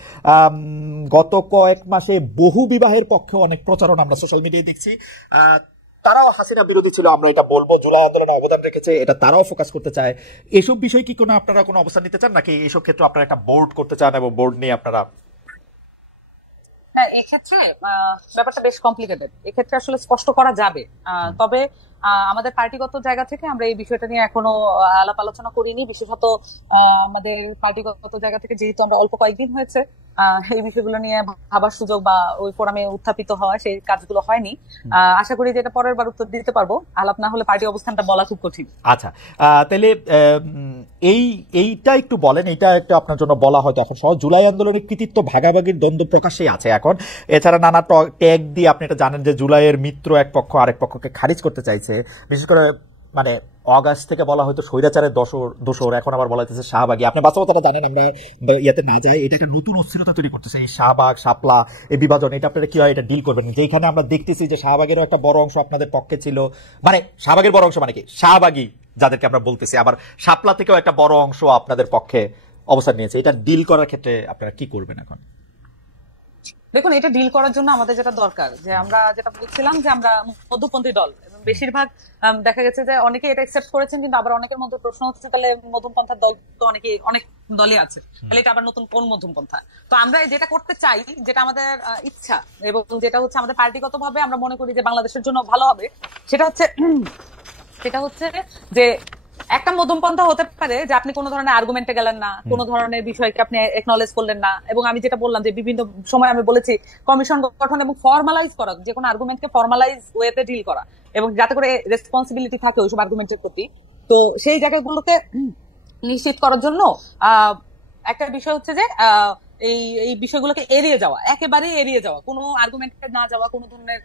গত কয়েক মাসে বহু বিবাহের পক্ষে অনেক প্রচারণা আমরা সোশ্যাল মিডিয়ায় দেখছি। তারাও হাসিনা বিরোধী ছিল, আমরা এটা বলবো, জুলাই আন্দোলনে অবদান রেখেছে, এটা তারাও ফোকাস করতে চায়। এসব বিষয় কি আপনারা কোনো অবস্থান নিতে চান, নাকি এইসব ক্ষেত্রে আপনারা একটা বোর্ড করতে চান এবং বোর্ড নিয়ে আপনারা? হ্যাঁ, এক্ষেত্রে ব্যাপারটা বেশ কমপ্লিকেটেড। এক্ষেত্রে আসলে স্পষ্ট করা যাবে, তবে আমাদের পার্টিগত জায়গা থেকে আমরা এই বিষয়টা নিয়ে এখনো আলাপ আলোচনা করিনি। বিশেষত আমাদের পার্টিগত জায়গা থেকে যেহেতু আমরা অল্প কয়েকদিন হয়েছে এই বিষয়গুলো নিয়ে ভাবার সুযোগ বা ওই ফোরামে উত্থাপিত হওয়া, সেই কাজগুলো হয়নি। আশা করি যে এটা পরের বার উত্তর দিতে পারবো। আলাপ না হলে পার্টি অবস্থানটা বলা খুব কঠিন। আচ্ছা, তাহলে এইটা একটু বলেন, এইটা একটা আপনার জন্য বলা হয়তো এখন সহজ। জুলাই আন্দোলনের কৃতিত্ব ভাগাভাগির দ্বন্দ্ব প্রকাশেই আছে এখন। এছাড়া নানা ট্যাগ দিয়ে আপনি এটা জানেন যে জুলাইয়ের মিত্র এক পক্ষ আরেক পক্ষকে খারিজ করতে চাইছে। বিশেষ করে মানে অগাস্ট থেকে বলা হয়তো স্বৈরাচারের দোসর, এখন আবার বলা হচ্ছে শাহবাগী। আপনি বাস্তবতাটা জানেন, আমরা ইয়াতে না যাই, এটা একটা নতুন অস্থিরতা তৈরি করতেছে এই শাহবাগ শাপলা এই বিভাজন। এটা আপনারা কি হয় এটা ডিল করবেন? যেখানে আমরা দেখতেছি যে শাহবাগেরও একটা বড় অংশ আপনাদের পক্ষে ছিল, মানে শাহবাগের বড় অংশ মানে কি শাহবাগী যাদেরকে আমরা বলতেছি, আবার শাপলা থেকেও একটা বড় অংশ আপনাদের পক্ষে অবস্থান নিয়েছে। এটা ডিল করার ক্ষেত্রে আপনারা কি করবেন এখন? দেখুন, এটা ডিল করার জন্য আমাদের যেটা দরকার, যে আমরা যেটা বলছিলাম যে আমরা মধ্যপন্থী দল, এবং বেশিরভাগ দেখা গেছে যে অনেকে এটা অ্যাকসেপ্ট করেছেন, কিন্তু আবার অনেকের মধ্যে প্রশ্ন হচ্ছে তাহলে মধ্যমপন্থার দল তো অনেক দলে আছে, তাহলে এটা আবার নতুন কোন মধ্যমপন্থা? তো আমরা যেটা করতে চাই, যেটা আমাদের ইচ্ছা এবং যেটা হচ্ছে আমাদের পার্টিগত ভাবে আমরা মনে করি যে বাংলাদেশের জন্য ভালো হবে, সেটা হচ্ছে যে একটা মধ্যমপন্থা হতে পারে যে আপনি কোনো ধরনের আর্গুমেন্টে গেলেন না, কোনো ধরনের বিষয়কে আপনি একনলেজ করলেন না। এবং আমি যেটা বললাম যে বিভিন্ন সময় আমি বলেছি কমিশন গঠন এবং ফর্মালাইজ করা, যে কোনো আর্গুমেন্টকে ফর্মালাইজ ওয়েতে ডিল করা, এবং যাতে করে রেসপন্সিবিলিটি থাকে ওইসব আর্গুমেন্টের প্রতি। তো সেই জায়গাগুলোকে নিশ্চিত করার জন্য একটা বিষয় হচ্ছে যে এই বিষয়গুলোকে এড়িয়ে যাওয়া, একেবারে এড়িয়ে যাওয়া, কোনো আর্গুমেন্টে না যাওয়া, কোনো ধরনের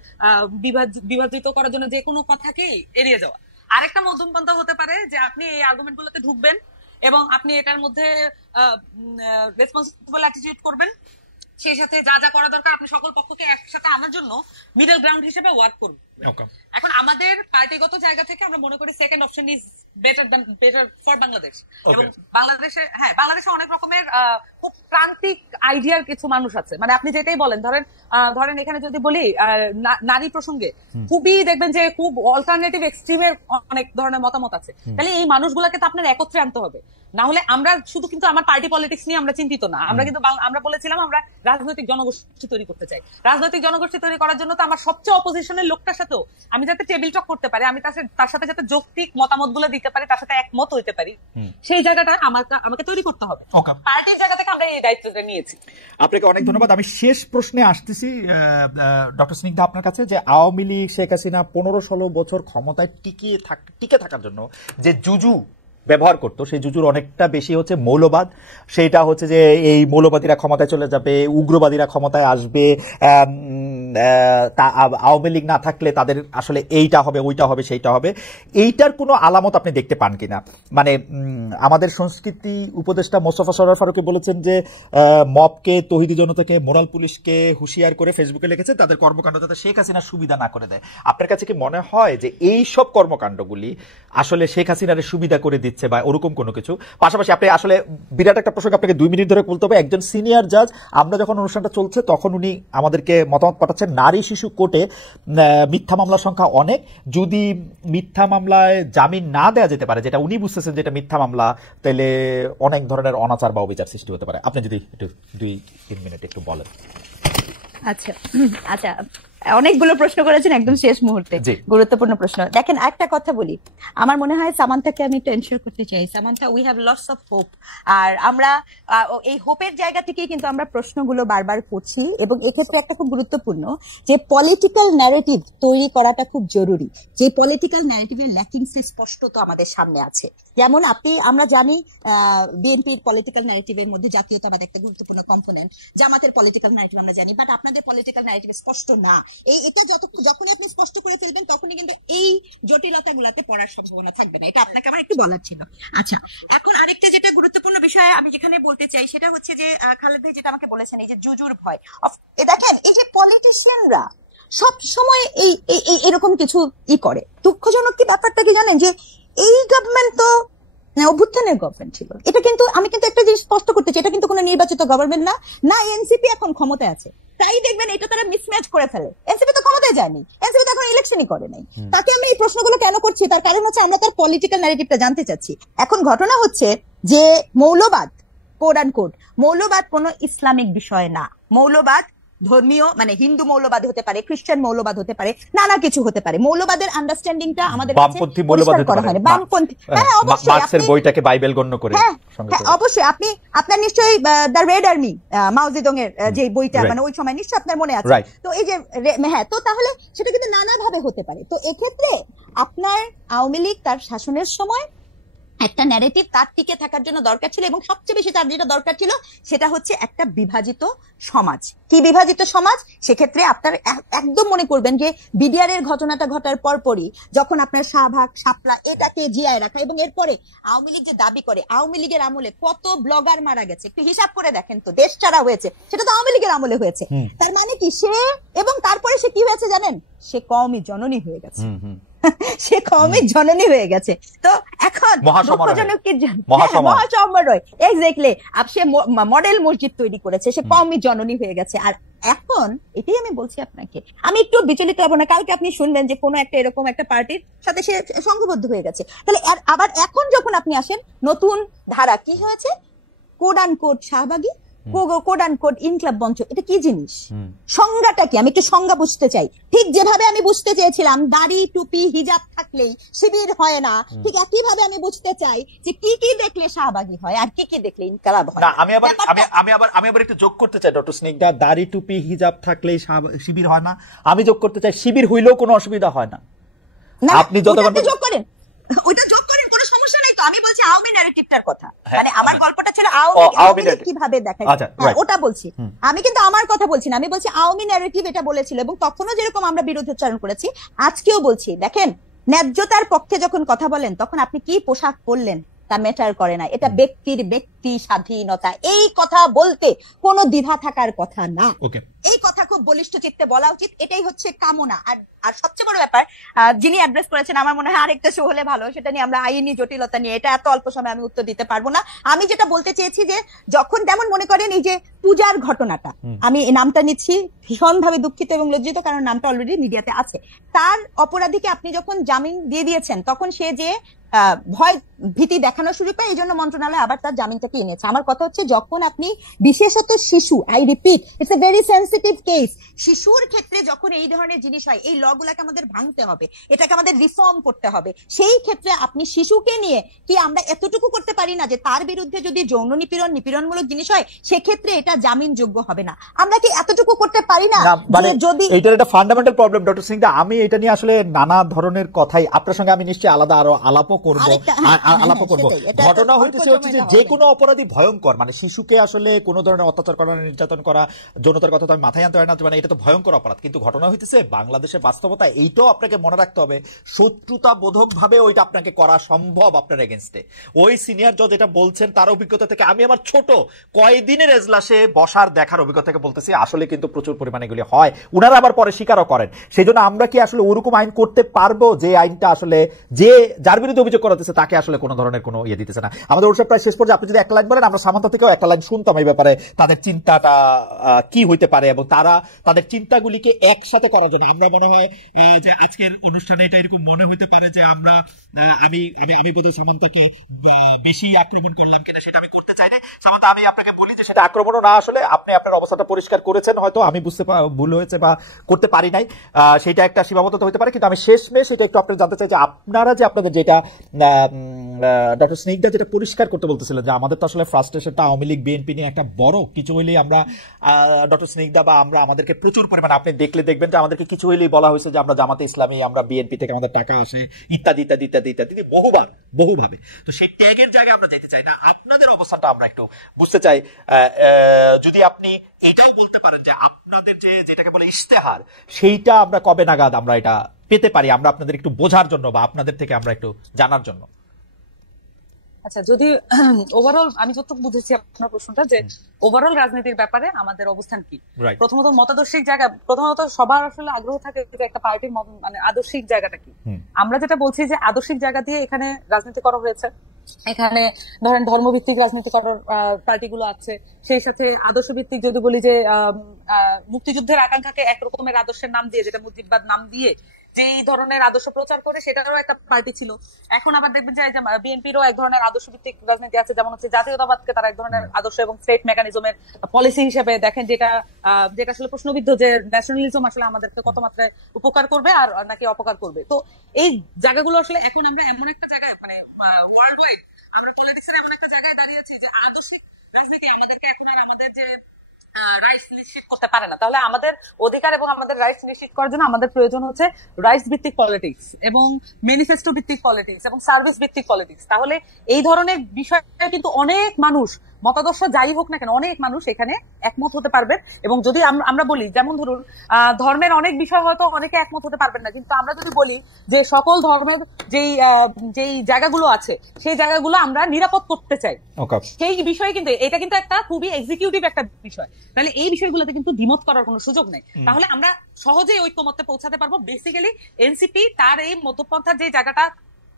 বিভাজিত করার জন্য যে কোনো কথাকেই এড়িয়ে যাওয়া। আরেকটা মধ্যমপন্থা হতে পারে যে আপনি এই আর্গুমেন্ট গুলোতে ঢুকবেন এবং আপনি এটার মধ্যে রেসপন্সিবল অ্যাটিটিউড করবেন, সেই সাথে যা যা করা দরকার আপনি সকল পক্ষকে একসাথে আনার জন্য মিডল গ্রাউন্ড হিসেবে ওয়ার্ক করবেন। এখন আমাদের পার্টিগত জায়গা থেকে আমরা মনে করি second option is better for Bangladesh. এবং বাংলাদেশে অনেক রকমের খুব প্রান্তিক আইডিয়ার কিছু মানুষ আছে, মানে আপনি যেটাই বলেন, ধরেন এখানে যদি বলি নারী প্রসঙ্গে খুবই দেখবেন যে খুব অল্টারনেটিভ এক্সট্রিমের অনেক ধরনের মতামত আছে। তাহলে এই মানুষগুলোকে তো আপনার একত্রে আনতে হবে, না হলে আমরা শুধু কিন্তু আমার পার্টি পলিটিক্স নিয়ে আমরা চিন্তিত না। আমরা কিন্তু আমরা বলেছিলাম আমরা রাজনৈতিক জনগোষ্ঠী তৈরি করতে চাই। রাজনৈতিক জনগোষ্ঠী তৈরি করার জন্য তো আমার সবচেয়ে অপোজিশনের লোকটার সাথেও আমি যাতে টেবিল টক করতে পারি, আমি তার সাথে যাতে যৌক্তিক মতামত গুলো দিতে পারি, তার সাথে একমত হইতে পারি, সেই জায়গাটা আমাকে তৈরি করতে হবে। পার্টির জায়গা থেকে আমরা এই দায়িত্বটা নিয়েছি। আপনাকে অনেক ধন্যবাদ। আমি শেষ প্রশ্নে আসতেছি ডক্টর স্নিগ্ধা আপনার কাছে, যে আওয়ামী লীগ শেখ হাসিনা 15-16 বছর ক্ষমতায় টিকে থাকার জন্য যে জুজু ব্যবহার করতো, সেই জুজুর অনেকটা বেশি হচ্ছে মৌলবাদ। সেইটা হচ্ছে যে এই মৌলবাদীরা ক্ষমতায় চলে যাবে, উগ্রবাদীরা ক্ষমতায় আসবে, আওয়ামী লীগ না থাকলে তাদের আসলে এইটা হবে ওইটা হবে সেইটা হবে। এইটার কোনো আলামত আপনি দেখতে পান কিনা? মানে আমাদের সংস্কৃতি উপদেষ্টা মোস্তফা সরোয়ার ফারুকী বলেছেন যে মবকে, তৌহিদি জনতাকে, মোরাল পুলিশকে হুঁশিয়ার করে ফেসবুকে লিখেছে তাদের কর্মকাণ্ড যাতে শেখ হাসিনার সুবিধা না করে দেয়। আপনার কাছে কি মনে হয় যে এই সব কর্মকাণ্ডগুলি আসলে শেখ হাসিনার সুবিধা করে দিচ্ছে বা ওরকম কোনো কিছু? পাশাপাশি আপনি আসলে বিরাট একটা প্রসঙ্গ আপনাকে 2 মিনিট ধরে বলতে হবে। একজন সিনিয়র জাজ, আমরা যখন অনুষ্ঠানটা চলছে তখন উনি আমাদেরকে মতামত পাঠাচ্ছেন হচ্ছে নারী শিশু কোর্টে মিথ্যা মামলার সংখ্যা অনেক, যদি মিথ্যা মামলায় জামিন না দেওয়া যেতে পারে, যেটা উনি বুঝতেছেন যেটা মিথ্যা মামলা, তাহলে অনেক ধরনের অনাচার বা অবিচার সৃষ্টি হতে পারে। আপনি যদি একটু 2-3 মিনিট একটু বলেন। আচ্ছা আচ্ছা, অনেকগুলো প্রশ্ন করেছেন একদম শেষ মুহূর্তে, গুরুত্বপূর্ণ প্রশ্ন। দেখেন, একটা কথা বলি, আমার মনে হয় সামান্থাকে আমি একটু এনশিওর করতে চাই, Samantha, we have lots of hope. আর আমরা এই হোপের জায়গা থেকেই কিন্তু আমরা প্রশ্নগুলো বারবার করছি, এবং এক্ষেত্রে একটা খুব গুরুত্বপূর্ণ যে পলিটিক্যাল ন্যারেটিভ তৈরি করাটা খুব জরুরি। যে পলিটিক্যাল ন্যারেটিভের ল্যাকিংস স্পষ্টত আমাদের সামনে আছে। যেমন আমরা জানি বিএনপির পলিটিক্যাল ন্যারেটিভের মধ্যে জাতীয়তাবাদ একটা গুরুত্বপূর্ণ কম্পোনেন্ট, জামাতের পলিটিক্যাল ন্যারেটিভ আমরা জানি, বাট আপনাদের পলিটিক্যাল ন্যারেটিভ স্পষ্ট না। এটা যখনই আপনি স্পষ্ট করে ফেলবেন তখনই কিন্তু এই জটিলতা গুলাতে পড়ার সম্ভাবনা থাকবে না। এটা আপনাকে আমার একটু বলার ছিল। আচ্ছা, এখন আরেকটা যেটা গুরুত্বপূর্ণ বিষয় আমি যেখানে বলতে চাই সেটা হচ্ছে যে খালেদ ভাই যেটা আমাকে বলেছেন, এই যে জুজুর ভয়, দেখেন এই যে পলিটিশিয়ানরা সব সময় এই এরকম কিছু করে। দুঃখজনক কি ব্যাপারটা কি জানেন, যে এই গভর্নমেন্ট তো অভ্যুত্থানের গভর্নমেন্ট ছিল। এটা কিন্তু আমি কিন্তু একটা জিনিস স্পষ্ট করতে চাই, এটা কিন্তু কোনো নির্বাচিত গভর্নমেন্ট না এনসিপি এখন ক্ষমতায় আছে, তাই দেখবেন এটা তারা মিসম্যাচ করে ফেলে। এনসিপি তো ক্ষমতায় যায়নি, এনসিপি তো এখন ইলেকশনই করে নাই। তাকে আমরা এই প্রশ্নগুলো কেন করছি, তার কারণ হচ্ছে আমরা তার পলিটিক্যাল ন্যারেটিভটা জানতে চাচ্ছি। এখন ঘটনা হচ্ছে যে মৌলবাদ, কোড অ্যান্ড কোড, মৌলবাদ কোনো ইসলামিক বিষয় না। মৌলবাদ ধর্মীয়, মানে হিন্দু মৌলবাদ হতে পারে, খ্রিস্টান মৌলবাদ হতে পারে, নানা কিছু হতে পারে। মৌলবাদের আন্ডারস্ট্যান্ডিংটা আমাদের বামপন্থী মৌলবাদ করা হয়, বামপন্থী, হ্যাঁ অবশ্যই, মার্কসের বইটাকে বাইবেল গণ্য করে, হ্যাঁ অবশ্যই। আপনার নিশ্চয়ই দ্য রেড আর্মি, মাও জেদং এর যে বইটা, মানে ওই সময় নিশ্চয়ই আপনার মনে আছে। তো এই যে হ্যাঁ, তো তাহলে সেটা কিন্তু নানা ভাবে হতে পারে। তো এক্ষেত্রে আপনার আওয়ামী লীগ তার শাসনের সময় একটা ন্যারেটিভ তার টিকে থাকার জন্য দরকার ছিল, এবং সবচেয়ে বেশি তার যেটা দরকার ছিল সেটা হচ্ছে একটা বিভাজিত সমাজ। কি বিভাজিত সমাজ? সেক্ষেত্রে আপনার একদম মনে করবেন যে বিডিআর এর ঘটনাটা ঘটার পরপরই যখন আপনার শাহবাগ, শাপলা এটাকে জিয়ায় রাখা, এবং এরপরে আওয়ামী লীগ যে দাবি করে আওয়ামী লীগের আমলে কত ব্লগার মারা গেছে, একটু হিসাব করে দেখেন তো, দেশ ছাড়া হয়েছে, সেটা তো আওয়ামী লীগের আমলে হয়েছে। তার মানে কি সে, এবং তারপরে সে কি হয়েছে জানেন, সে কওমি জননী হয়ে গেছে, সে কওমের জননী হয়ে গেছে। তো এখন মহাসমারোহ, এক্স্যাক্টলি, সে মডেল মসজিদ তৈরি করেছে, সে কওমি জননী হয়ে গেছে। আর এখন এটাই আমি বলছি আপনাকে, আমি একটু বিচলিত হব না, কালকে আপনি শুনবেন যে কোনো একটা এরকম একটা পার্টির সাথে সে সংঘবদ্ধ হয়ে গেছে। তাহলে আবার এখন যখন আপনি আসেন নতুন ধারা, কি হয়েছে, কোড অ্যান্ড কোড শাহবাগী, code and code Inqilab Mancha, এটা কি জিনিস, সংজ্ঞাটা কি, আমি একটু সংজ্ঞা বুঝতে চাই। ঠিক যেভাবে আমি বুঝতে চেয়েছিলাম দাড়ি টুপি হিজাব থাকলেই শিবির হয় না, ঠিক একইভাবে আমি বুঝতে চাই যে কি কি দেখলে শাহবাগী হয় আর কি কি দেখলে ইনকলাব হয়। আমি আবার একটু যোগ করতে চাই ডক্টর স্নিগ্ধা, দাড়ি টুপি হিজাব থাকলেই শিবির হয় না, আমি যোগ করতে চাই শিবির হইলেও কোনো অসুবিধা হয় না। আপনি যতবার যোগ করেন, ওইটা যোগ করেন, কোনো সমস্যা নাই তো। আমি বলছি আওয়ামী ন্যারেটিভটার কথা, মানে আমার গল্পটা ছিল আওয়ামী কিভাবে দেখায়, ওটা বলছি আমি, কিন্তু আমার কথা বলছি না, আমি বলছি আওয়ামী ন্যারেটিভ এটা বলেছিল, এবং তখনও যেরকম আমরা বিরোধোচ্চারণ করেছি আজকেও বলছি। দেখেন, ন্যায্যতার পক্ষে যখন কথা বলেন তখন আপনি কি পোশাক পরলেন তা ম্যাটার করে না, এটা ব্যক্তির ব্যক্তি স্বাধীনতা, এই কথা বলতে কোনো দ্বিধা থাকার কথা না। এই কথা খুব বলিষ্ঠ চিত্তে বলা উচিত, এটাই হচ্ছে কামনা। আর সবচেয়ে বড় ব্যাপার যিনি অ্যাড্রেস করেছেন, আমার মনে হয় আরেকটা শো হলে ভালো, সেটা নিয়ে আমরা আইনি জটিলতা নিয়ে, এটা এত অল্প সময় আমি উত্তর দিতে পারবো না। আমি যেটা বলতে চেয়েছি যে যখন, যেমন মনে করেন এই যে পূজার ঘটনাটা, আমি এই নামটা নিচ্ছি ভীষণভাবে দুঃখিত এবং লজ্জিত, কারণ নামটা অলরেডি মিডিয়াতে আছে। তার অপরাধীকে আপনি যখন জামিন দিয়ে দিয়েছেন তখন সে যে ভয় ভীতি দেখানো শুরু পায়, এই জন্য মন্ত্রণালয় আবার তার জামিনটাকে এনেছে। আমার কথা হচ্ছে যখন আপনি বিশেষত শিশু, I repeat, it's a very sensitive case, শিশুর ক্ষেত্রে যখন এই ধরনের জিনিস হয়, এই লগুলাকে আমাদের ভাঙতে হবে, এটাকে আমাদের রিফর্ম করতে হবে। সেই ক্ষেত্রে আপনি শিশুকে নিয়ে কি আমরা এতটুকু করতে পারি না যে তার বিরুদ্ধে যদি যৌন নিপীড়নমূলক জিনিস হয় সেক্ষেত্রে এটা জামিনযোগ্য হবে না? আমরা কি এতটুকু করতে পারি না? যদি এটার একটা ফান্ডামেন্টাল প্রবলেম ডক্টর সিং, আমি এটা নিয়ে আসলে নানা ধরনের কথাই আপনার সঙ্গে আমি নিশ্চয়ই আলাদা আরো আলাপও করব। ঘটনা হইতেছে যে কোনো অপরাধী ভয়ঙ্কর, মানে শিশুকে আসলে কোন ধরনের অত্যাচার করা, নির্যাতন করা, যৌনতার কথা তো আমি মাথায় আনতে পারি না, মানে এটা তো ভয়ঙ্কর অপরাধ। কিন্তু ঘটনা হইতেছে বাংলাদেশের বাস্তবতা, এইটাও আপনাকে মনে রাখতে হবে, শত্রুতা বোধক ভাবে ওইটা আপনাকে করা সম্ভব আপনার এগেইনস্টে। ওই সিনিয়র জজ এটা বলছেন তার অভিজ্ঞতা থেকে, আমি আমার ছোট কয়েকদিনের এজলাসে বসার দেখার অভিজ্ঞতা থেকে বলতেছি, আসলে কিন্তু প্রচুর পরিমাণে এগুলি হয়, উনারা আবার পরে স্বীকারও করেন। সেই জন্য আমরা কি আসলে ওরকম আইন করতে পারবো যে আইনটা আসলে যে যার বিরুদ্ধে অভিযোগ করাতেছে তাকে আসলে কোনো ধরনের কোনো ইয়ে দিতেছে না? আমাদের ওর প্রায় শেষ পর্যায়ে, আপনি যদি একটা লাইন বলেন, আমরা সামান্তা থেকেও একটা লাইন শুনতাম এই ব্যাপারে, তাদের চিন্তাটা কি হইতে পারে এবং তারা তাদের চিন্তাগুলিকে একসাথে করার জন্য। আমরা মনে হয় যে আজকের অনুষ্ঠানে এটা এরকম মনে হতে পারে যে আমরা আমি আমি আমি বোধহয় সামান্তাকে বেশি আক্রমণ করলাম কিনা, সেটা আমি করতে চাই না। সামান্তা, আমি আপনাকে বলি যে সেটা আক্রমণও না, আসলে আপনি আপনার অবস্থাটা পরিষ্কার করেছেন, হয়তো আমি বুঝতে ভুল হয়েছে বা করতে পারি নাই, সেটা একটা সীমাবদ্ধতা হতে পারে। কিন্তু আমি শেষমেশ এটা একটু আপনার জানতে চাই যে আপনারা যে আপনাদের যেটা ডক্টর স্নিগ্ধা যেটা পরিষ্কার করতে বলতেছিলেন যে আমাদের তো আসলে ফ্রাস্ট্রেশনটা আওয়ামী লীগ বিএনপি নিয়ে একটা বড় কিছু হইলেই আমরা ডক্টর স্নিগ্ধা বা আমরা আমাদেরকে প্রচুর পরিমাণে আপনি দেখবেন যে আমাদেরকে কিছু হইলেই বলা হয়েছে যে আমরা জামাতে ইসলামী, আমরা বিএনপি থেকে আমাদের টাকা আসে, ইত্যাদি ইত্যাদি ইত্যাদি ইত্যাদি বহুভাবে। তো সেই ট্যাগের জায়গায় আমরা যেতে চাই না, আপনাদের অবস্থানটা আমরা একটু বুঝতে চাই। যদি আপনি এটাও বলতে পারেন যে আপনাদের যেটাকে বলে ইশতেহার, সেইটা আমরা কবে নাগাদ আমরা এটা পেতে পারি, আমরা আপনাদের একটু বোঝার জন্য বা আপনাদের থেকে আমরা একটু জানার জন্য। আচ্ছা, যদি ওভারঅল আমি যতটুকু বুঝেছি আপনার প্রশ্নটা, যে ওভারঅল রাজনীতির ব্যাপারে আমাদের অবস্থান কি, প্রথমত মতাদর্শিক জায়গা, প্রথমত সবার আসলে আগ্রহ থাকে যে একটা পার্টির মানে আদর্শিক জায়গাটা কি। আমরা যেটা বলছি যে আদর্শিক জায়গা দিয়ে এখানে রাজনীতি করা হয়েছে, এখানে ধরেন ধর্মভিত্তিক রাজনীতি করার পার্টিগুলো আছে, সেই সাথে আদর্শ ভিত্তিক যদি বলি যে মুক্তিযুদ্ধের আকাঙ্ক্ষাকে একরকমের আদর্শের নাম দিয়ে, যেটা মুজিববাদ নাম দিয়ে যে এই ধরনের আদর্শ প্রচার করে, সেটারও একটা পার্টি ছিল। এখন আবার দেখবেন যে বিএনপিরও এক ধরনের আদর্শ ভিত্তিক রাজনীতি আছে, যেমন হচ্ছে জাতীয়তাবাদকে তারা এক ধরনের আদর্শ এবং স্টেট মেকানিজমের পলিসি হিসেবে দেখেন, যেটা আসলে প্রশ্নবিদ্ধ যে ন্যাশনালিজম আসলে আমাদেরকে কত মাত্রায় উপকার করবে আর নাকি অপকার করবে। তো এই জায়গাগুলো আসলে এখন আমরা এমন একটা জায়গায়, মানে ওয়ার্ল্ড ওয়াইড আমরা পলিটিক্সের এমন একটা জায়গায় দাঁড়িয়েছি যে আদর্শিক রাজনীতি আমাদেরকে এখন আর আমাদের যে রাইটস নিশ্চিত করতে পারে না। তাহলে আমাদের অধিকার এবং আমাদের রাইটস নিশ্চিত করার জন্য আমাদের প্রয়োজন হচ্ছে রাইটস ভিত্তিক পলিটিক্স এবং ম্যানিফেস্টো ভিত্তিক পলিটিক্স এবং সার্ভিস ভিত্তিক পলিটিক্স। তাহলে এই ধরনের বিষয়ে কিন্তু অনেক মানুষ, মতাদর্শ যাই হোক না কেন, অনেক মানুষ এখানে একমত হতে পারবেন। এবং যদি আমরা বলি, যেমন ধরুন ধর্মের অনেক বিষয় হয়তো অনেকে একমত হতে পারবেন না, কিন্তু আমরা যদি বলি যে সকল ধর্মের যেই জায়গাগুলো আছে সেই জায়গাগুলো আমরা নিরাপদ করতে চাই, সেই বিষয়ে কিন্তু এটা কিন্তু একটা খুবই এক্সিকিউটিভ একটা বিষয়। তাহলে এই বিষয়গুলোতে কিন্তু দ্বিমত করার কোনো সুযোগ নেই। তাহলে আমরা সহজেই ঐক্যমত্যে পৌঁছাতে পারবো। বেসিক্যালি এনসিপি তার এই মধ্যপন্থার যে জায়গাটা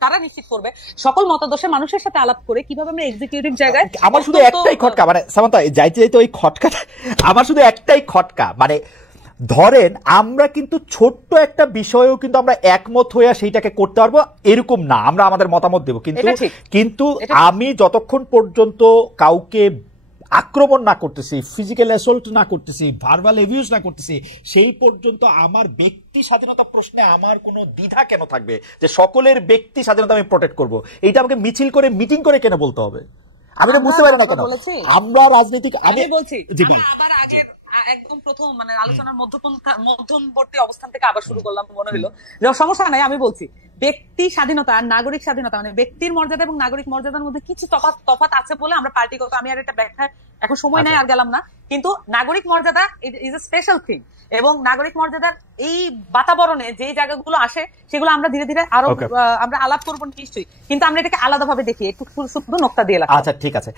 তারা নিশ্চিত করবে, সকল মতাদর্শের মানুষের সাথে আলাপ করে কিভাবে আমরা এক্সিকিউটিভ জায়গায়। আমার শুধু একটাই খটকা, মানে সামান্তা যাইতে ওই খটকাটা আমার শুধু একটাই খটকা, মানে ধরেন আমরা কিন্তু ছোট্ট একটা বিষয়েও কিন্তু আমরা একমত হয়ে সেইটাকে করতে পারবো এরকম না, আমরা আমাদের মতামত দেবো, কিন্তু আমি যতক্ষণ পর্যন্ত কাউকে আক্রমণ না করতেছি, ফিজিক্যাল অ্যাসল্ট না করতেছি, ভার্বাল অ্যাবিউজ না করতেছি, সেই পর্যন্ত আমার ব্যক্তি স্বাধীনতা প্রশ্নে আমার কোনো দ্বিধা কেন থাকবে যে সকলের ব্যক্তি স্বাধীনতা আমি প্রোটেক্ট করব? এইটা আমাকে মিছিল করে মিটিং করে কেন বলতে হবে? আমি তো বুঝতে পারি না কেন আমরা রাজনীতিক। আমি বলছি একদম প্রথম মানে আলোচনার মধ্যবর্তী অবস্থান থেকে আবার শুরু করলাম, মনে হলো যে সমস্যা নাই। আমি বলছি ব্যক্তি স্বাধীনতা আর নাগরিক স্বাধীনতা, মানে ব্যক্তির মর্যাদা এবং নাগরিক মর্যাদার মধ্যে কিছু তফাৎ আছে বলে আমরা পার্টিগত, আমি আর এটা ব্যাখ্যা এখন সময় নেই আর গেলাম না, কিন্তু নাগরিক মর্যাদা ইজ এ স্পেশাল থিং। এবং নাগরিক মর্যাদার এই বাতাবরণে যে জায়গাগুলো আসে সেগুলো আমরা ধীরে ধীরে আরো আমরা আলাপ করবো নিশ্চয়ই, কিন্তু আমরা এটাকে আলাদাভাবে দেখি, একটু শুধু নোক্তা দিয়ে। আচ্ছা, ঠিক আছে।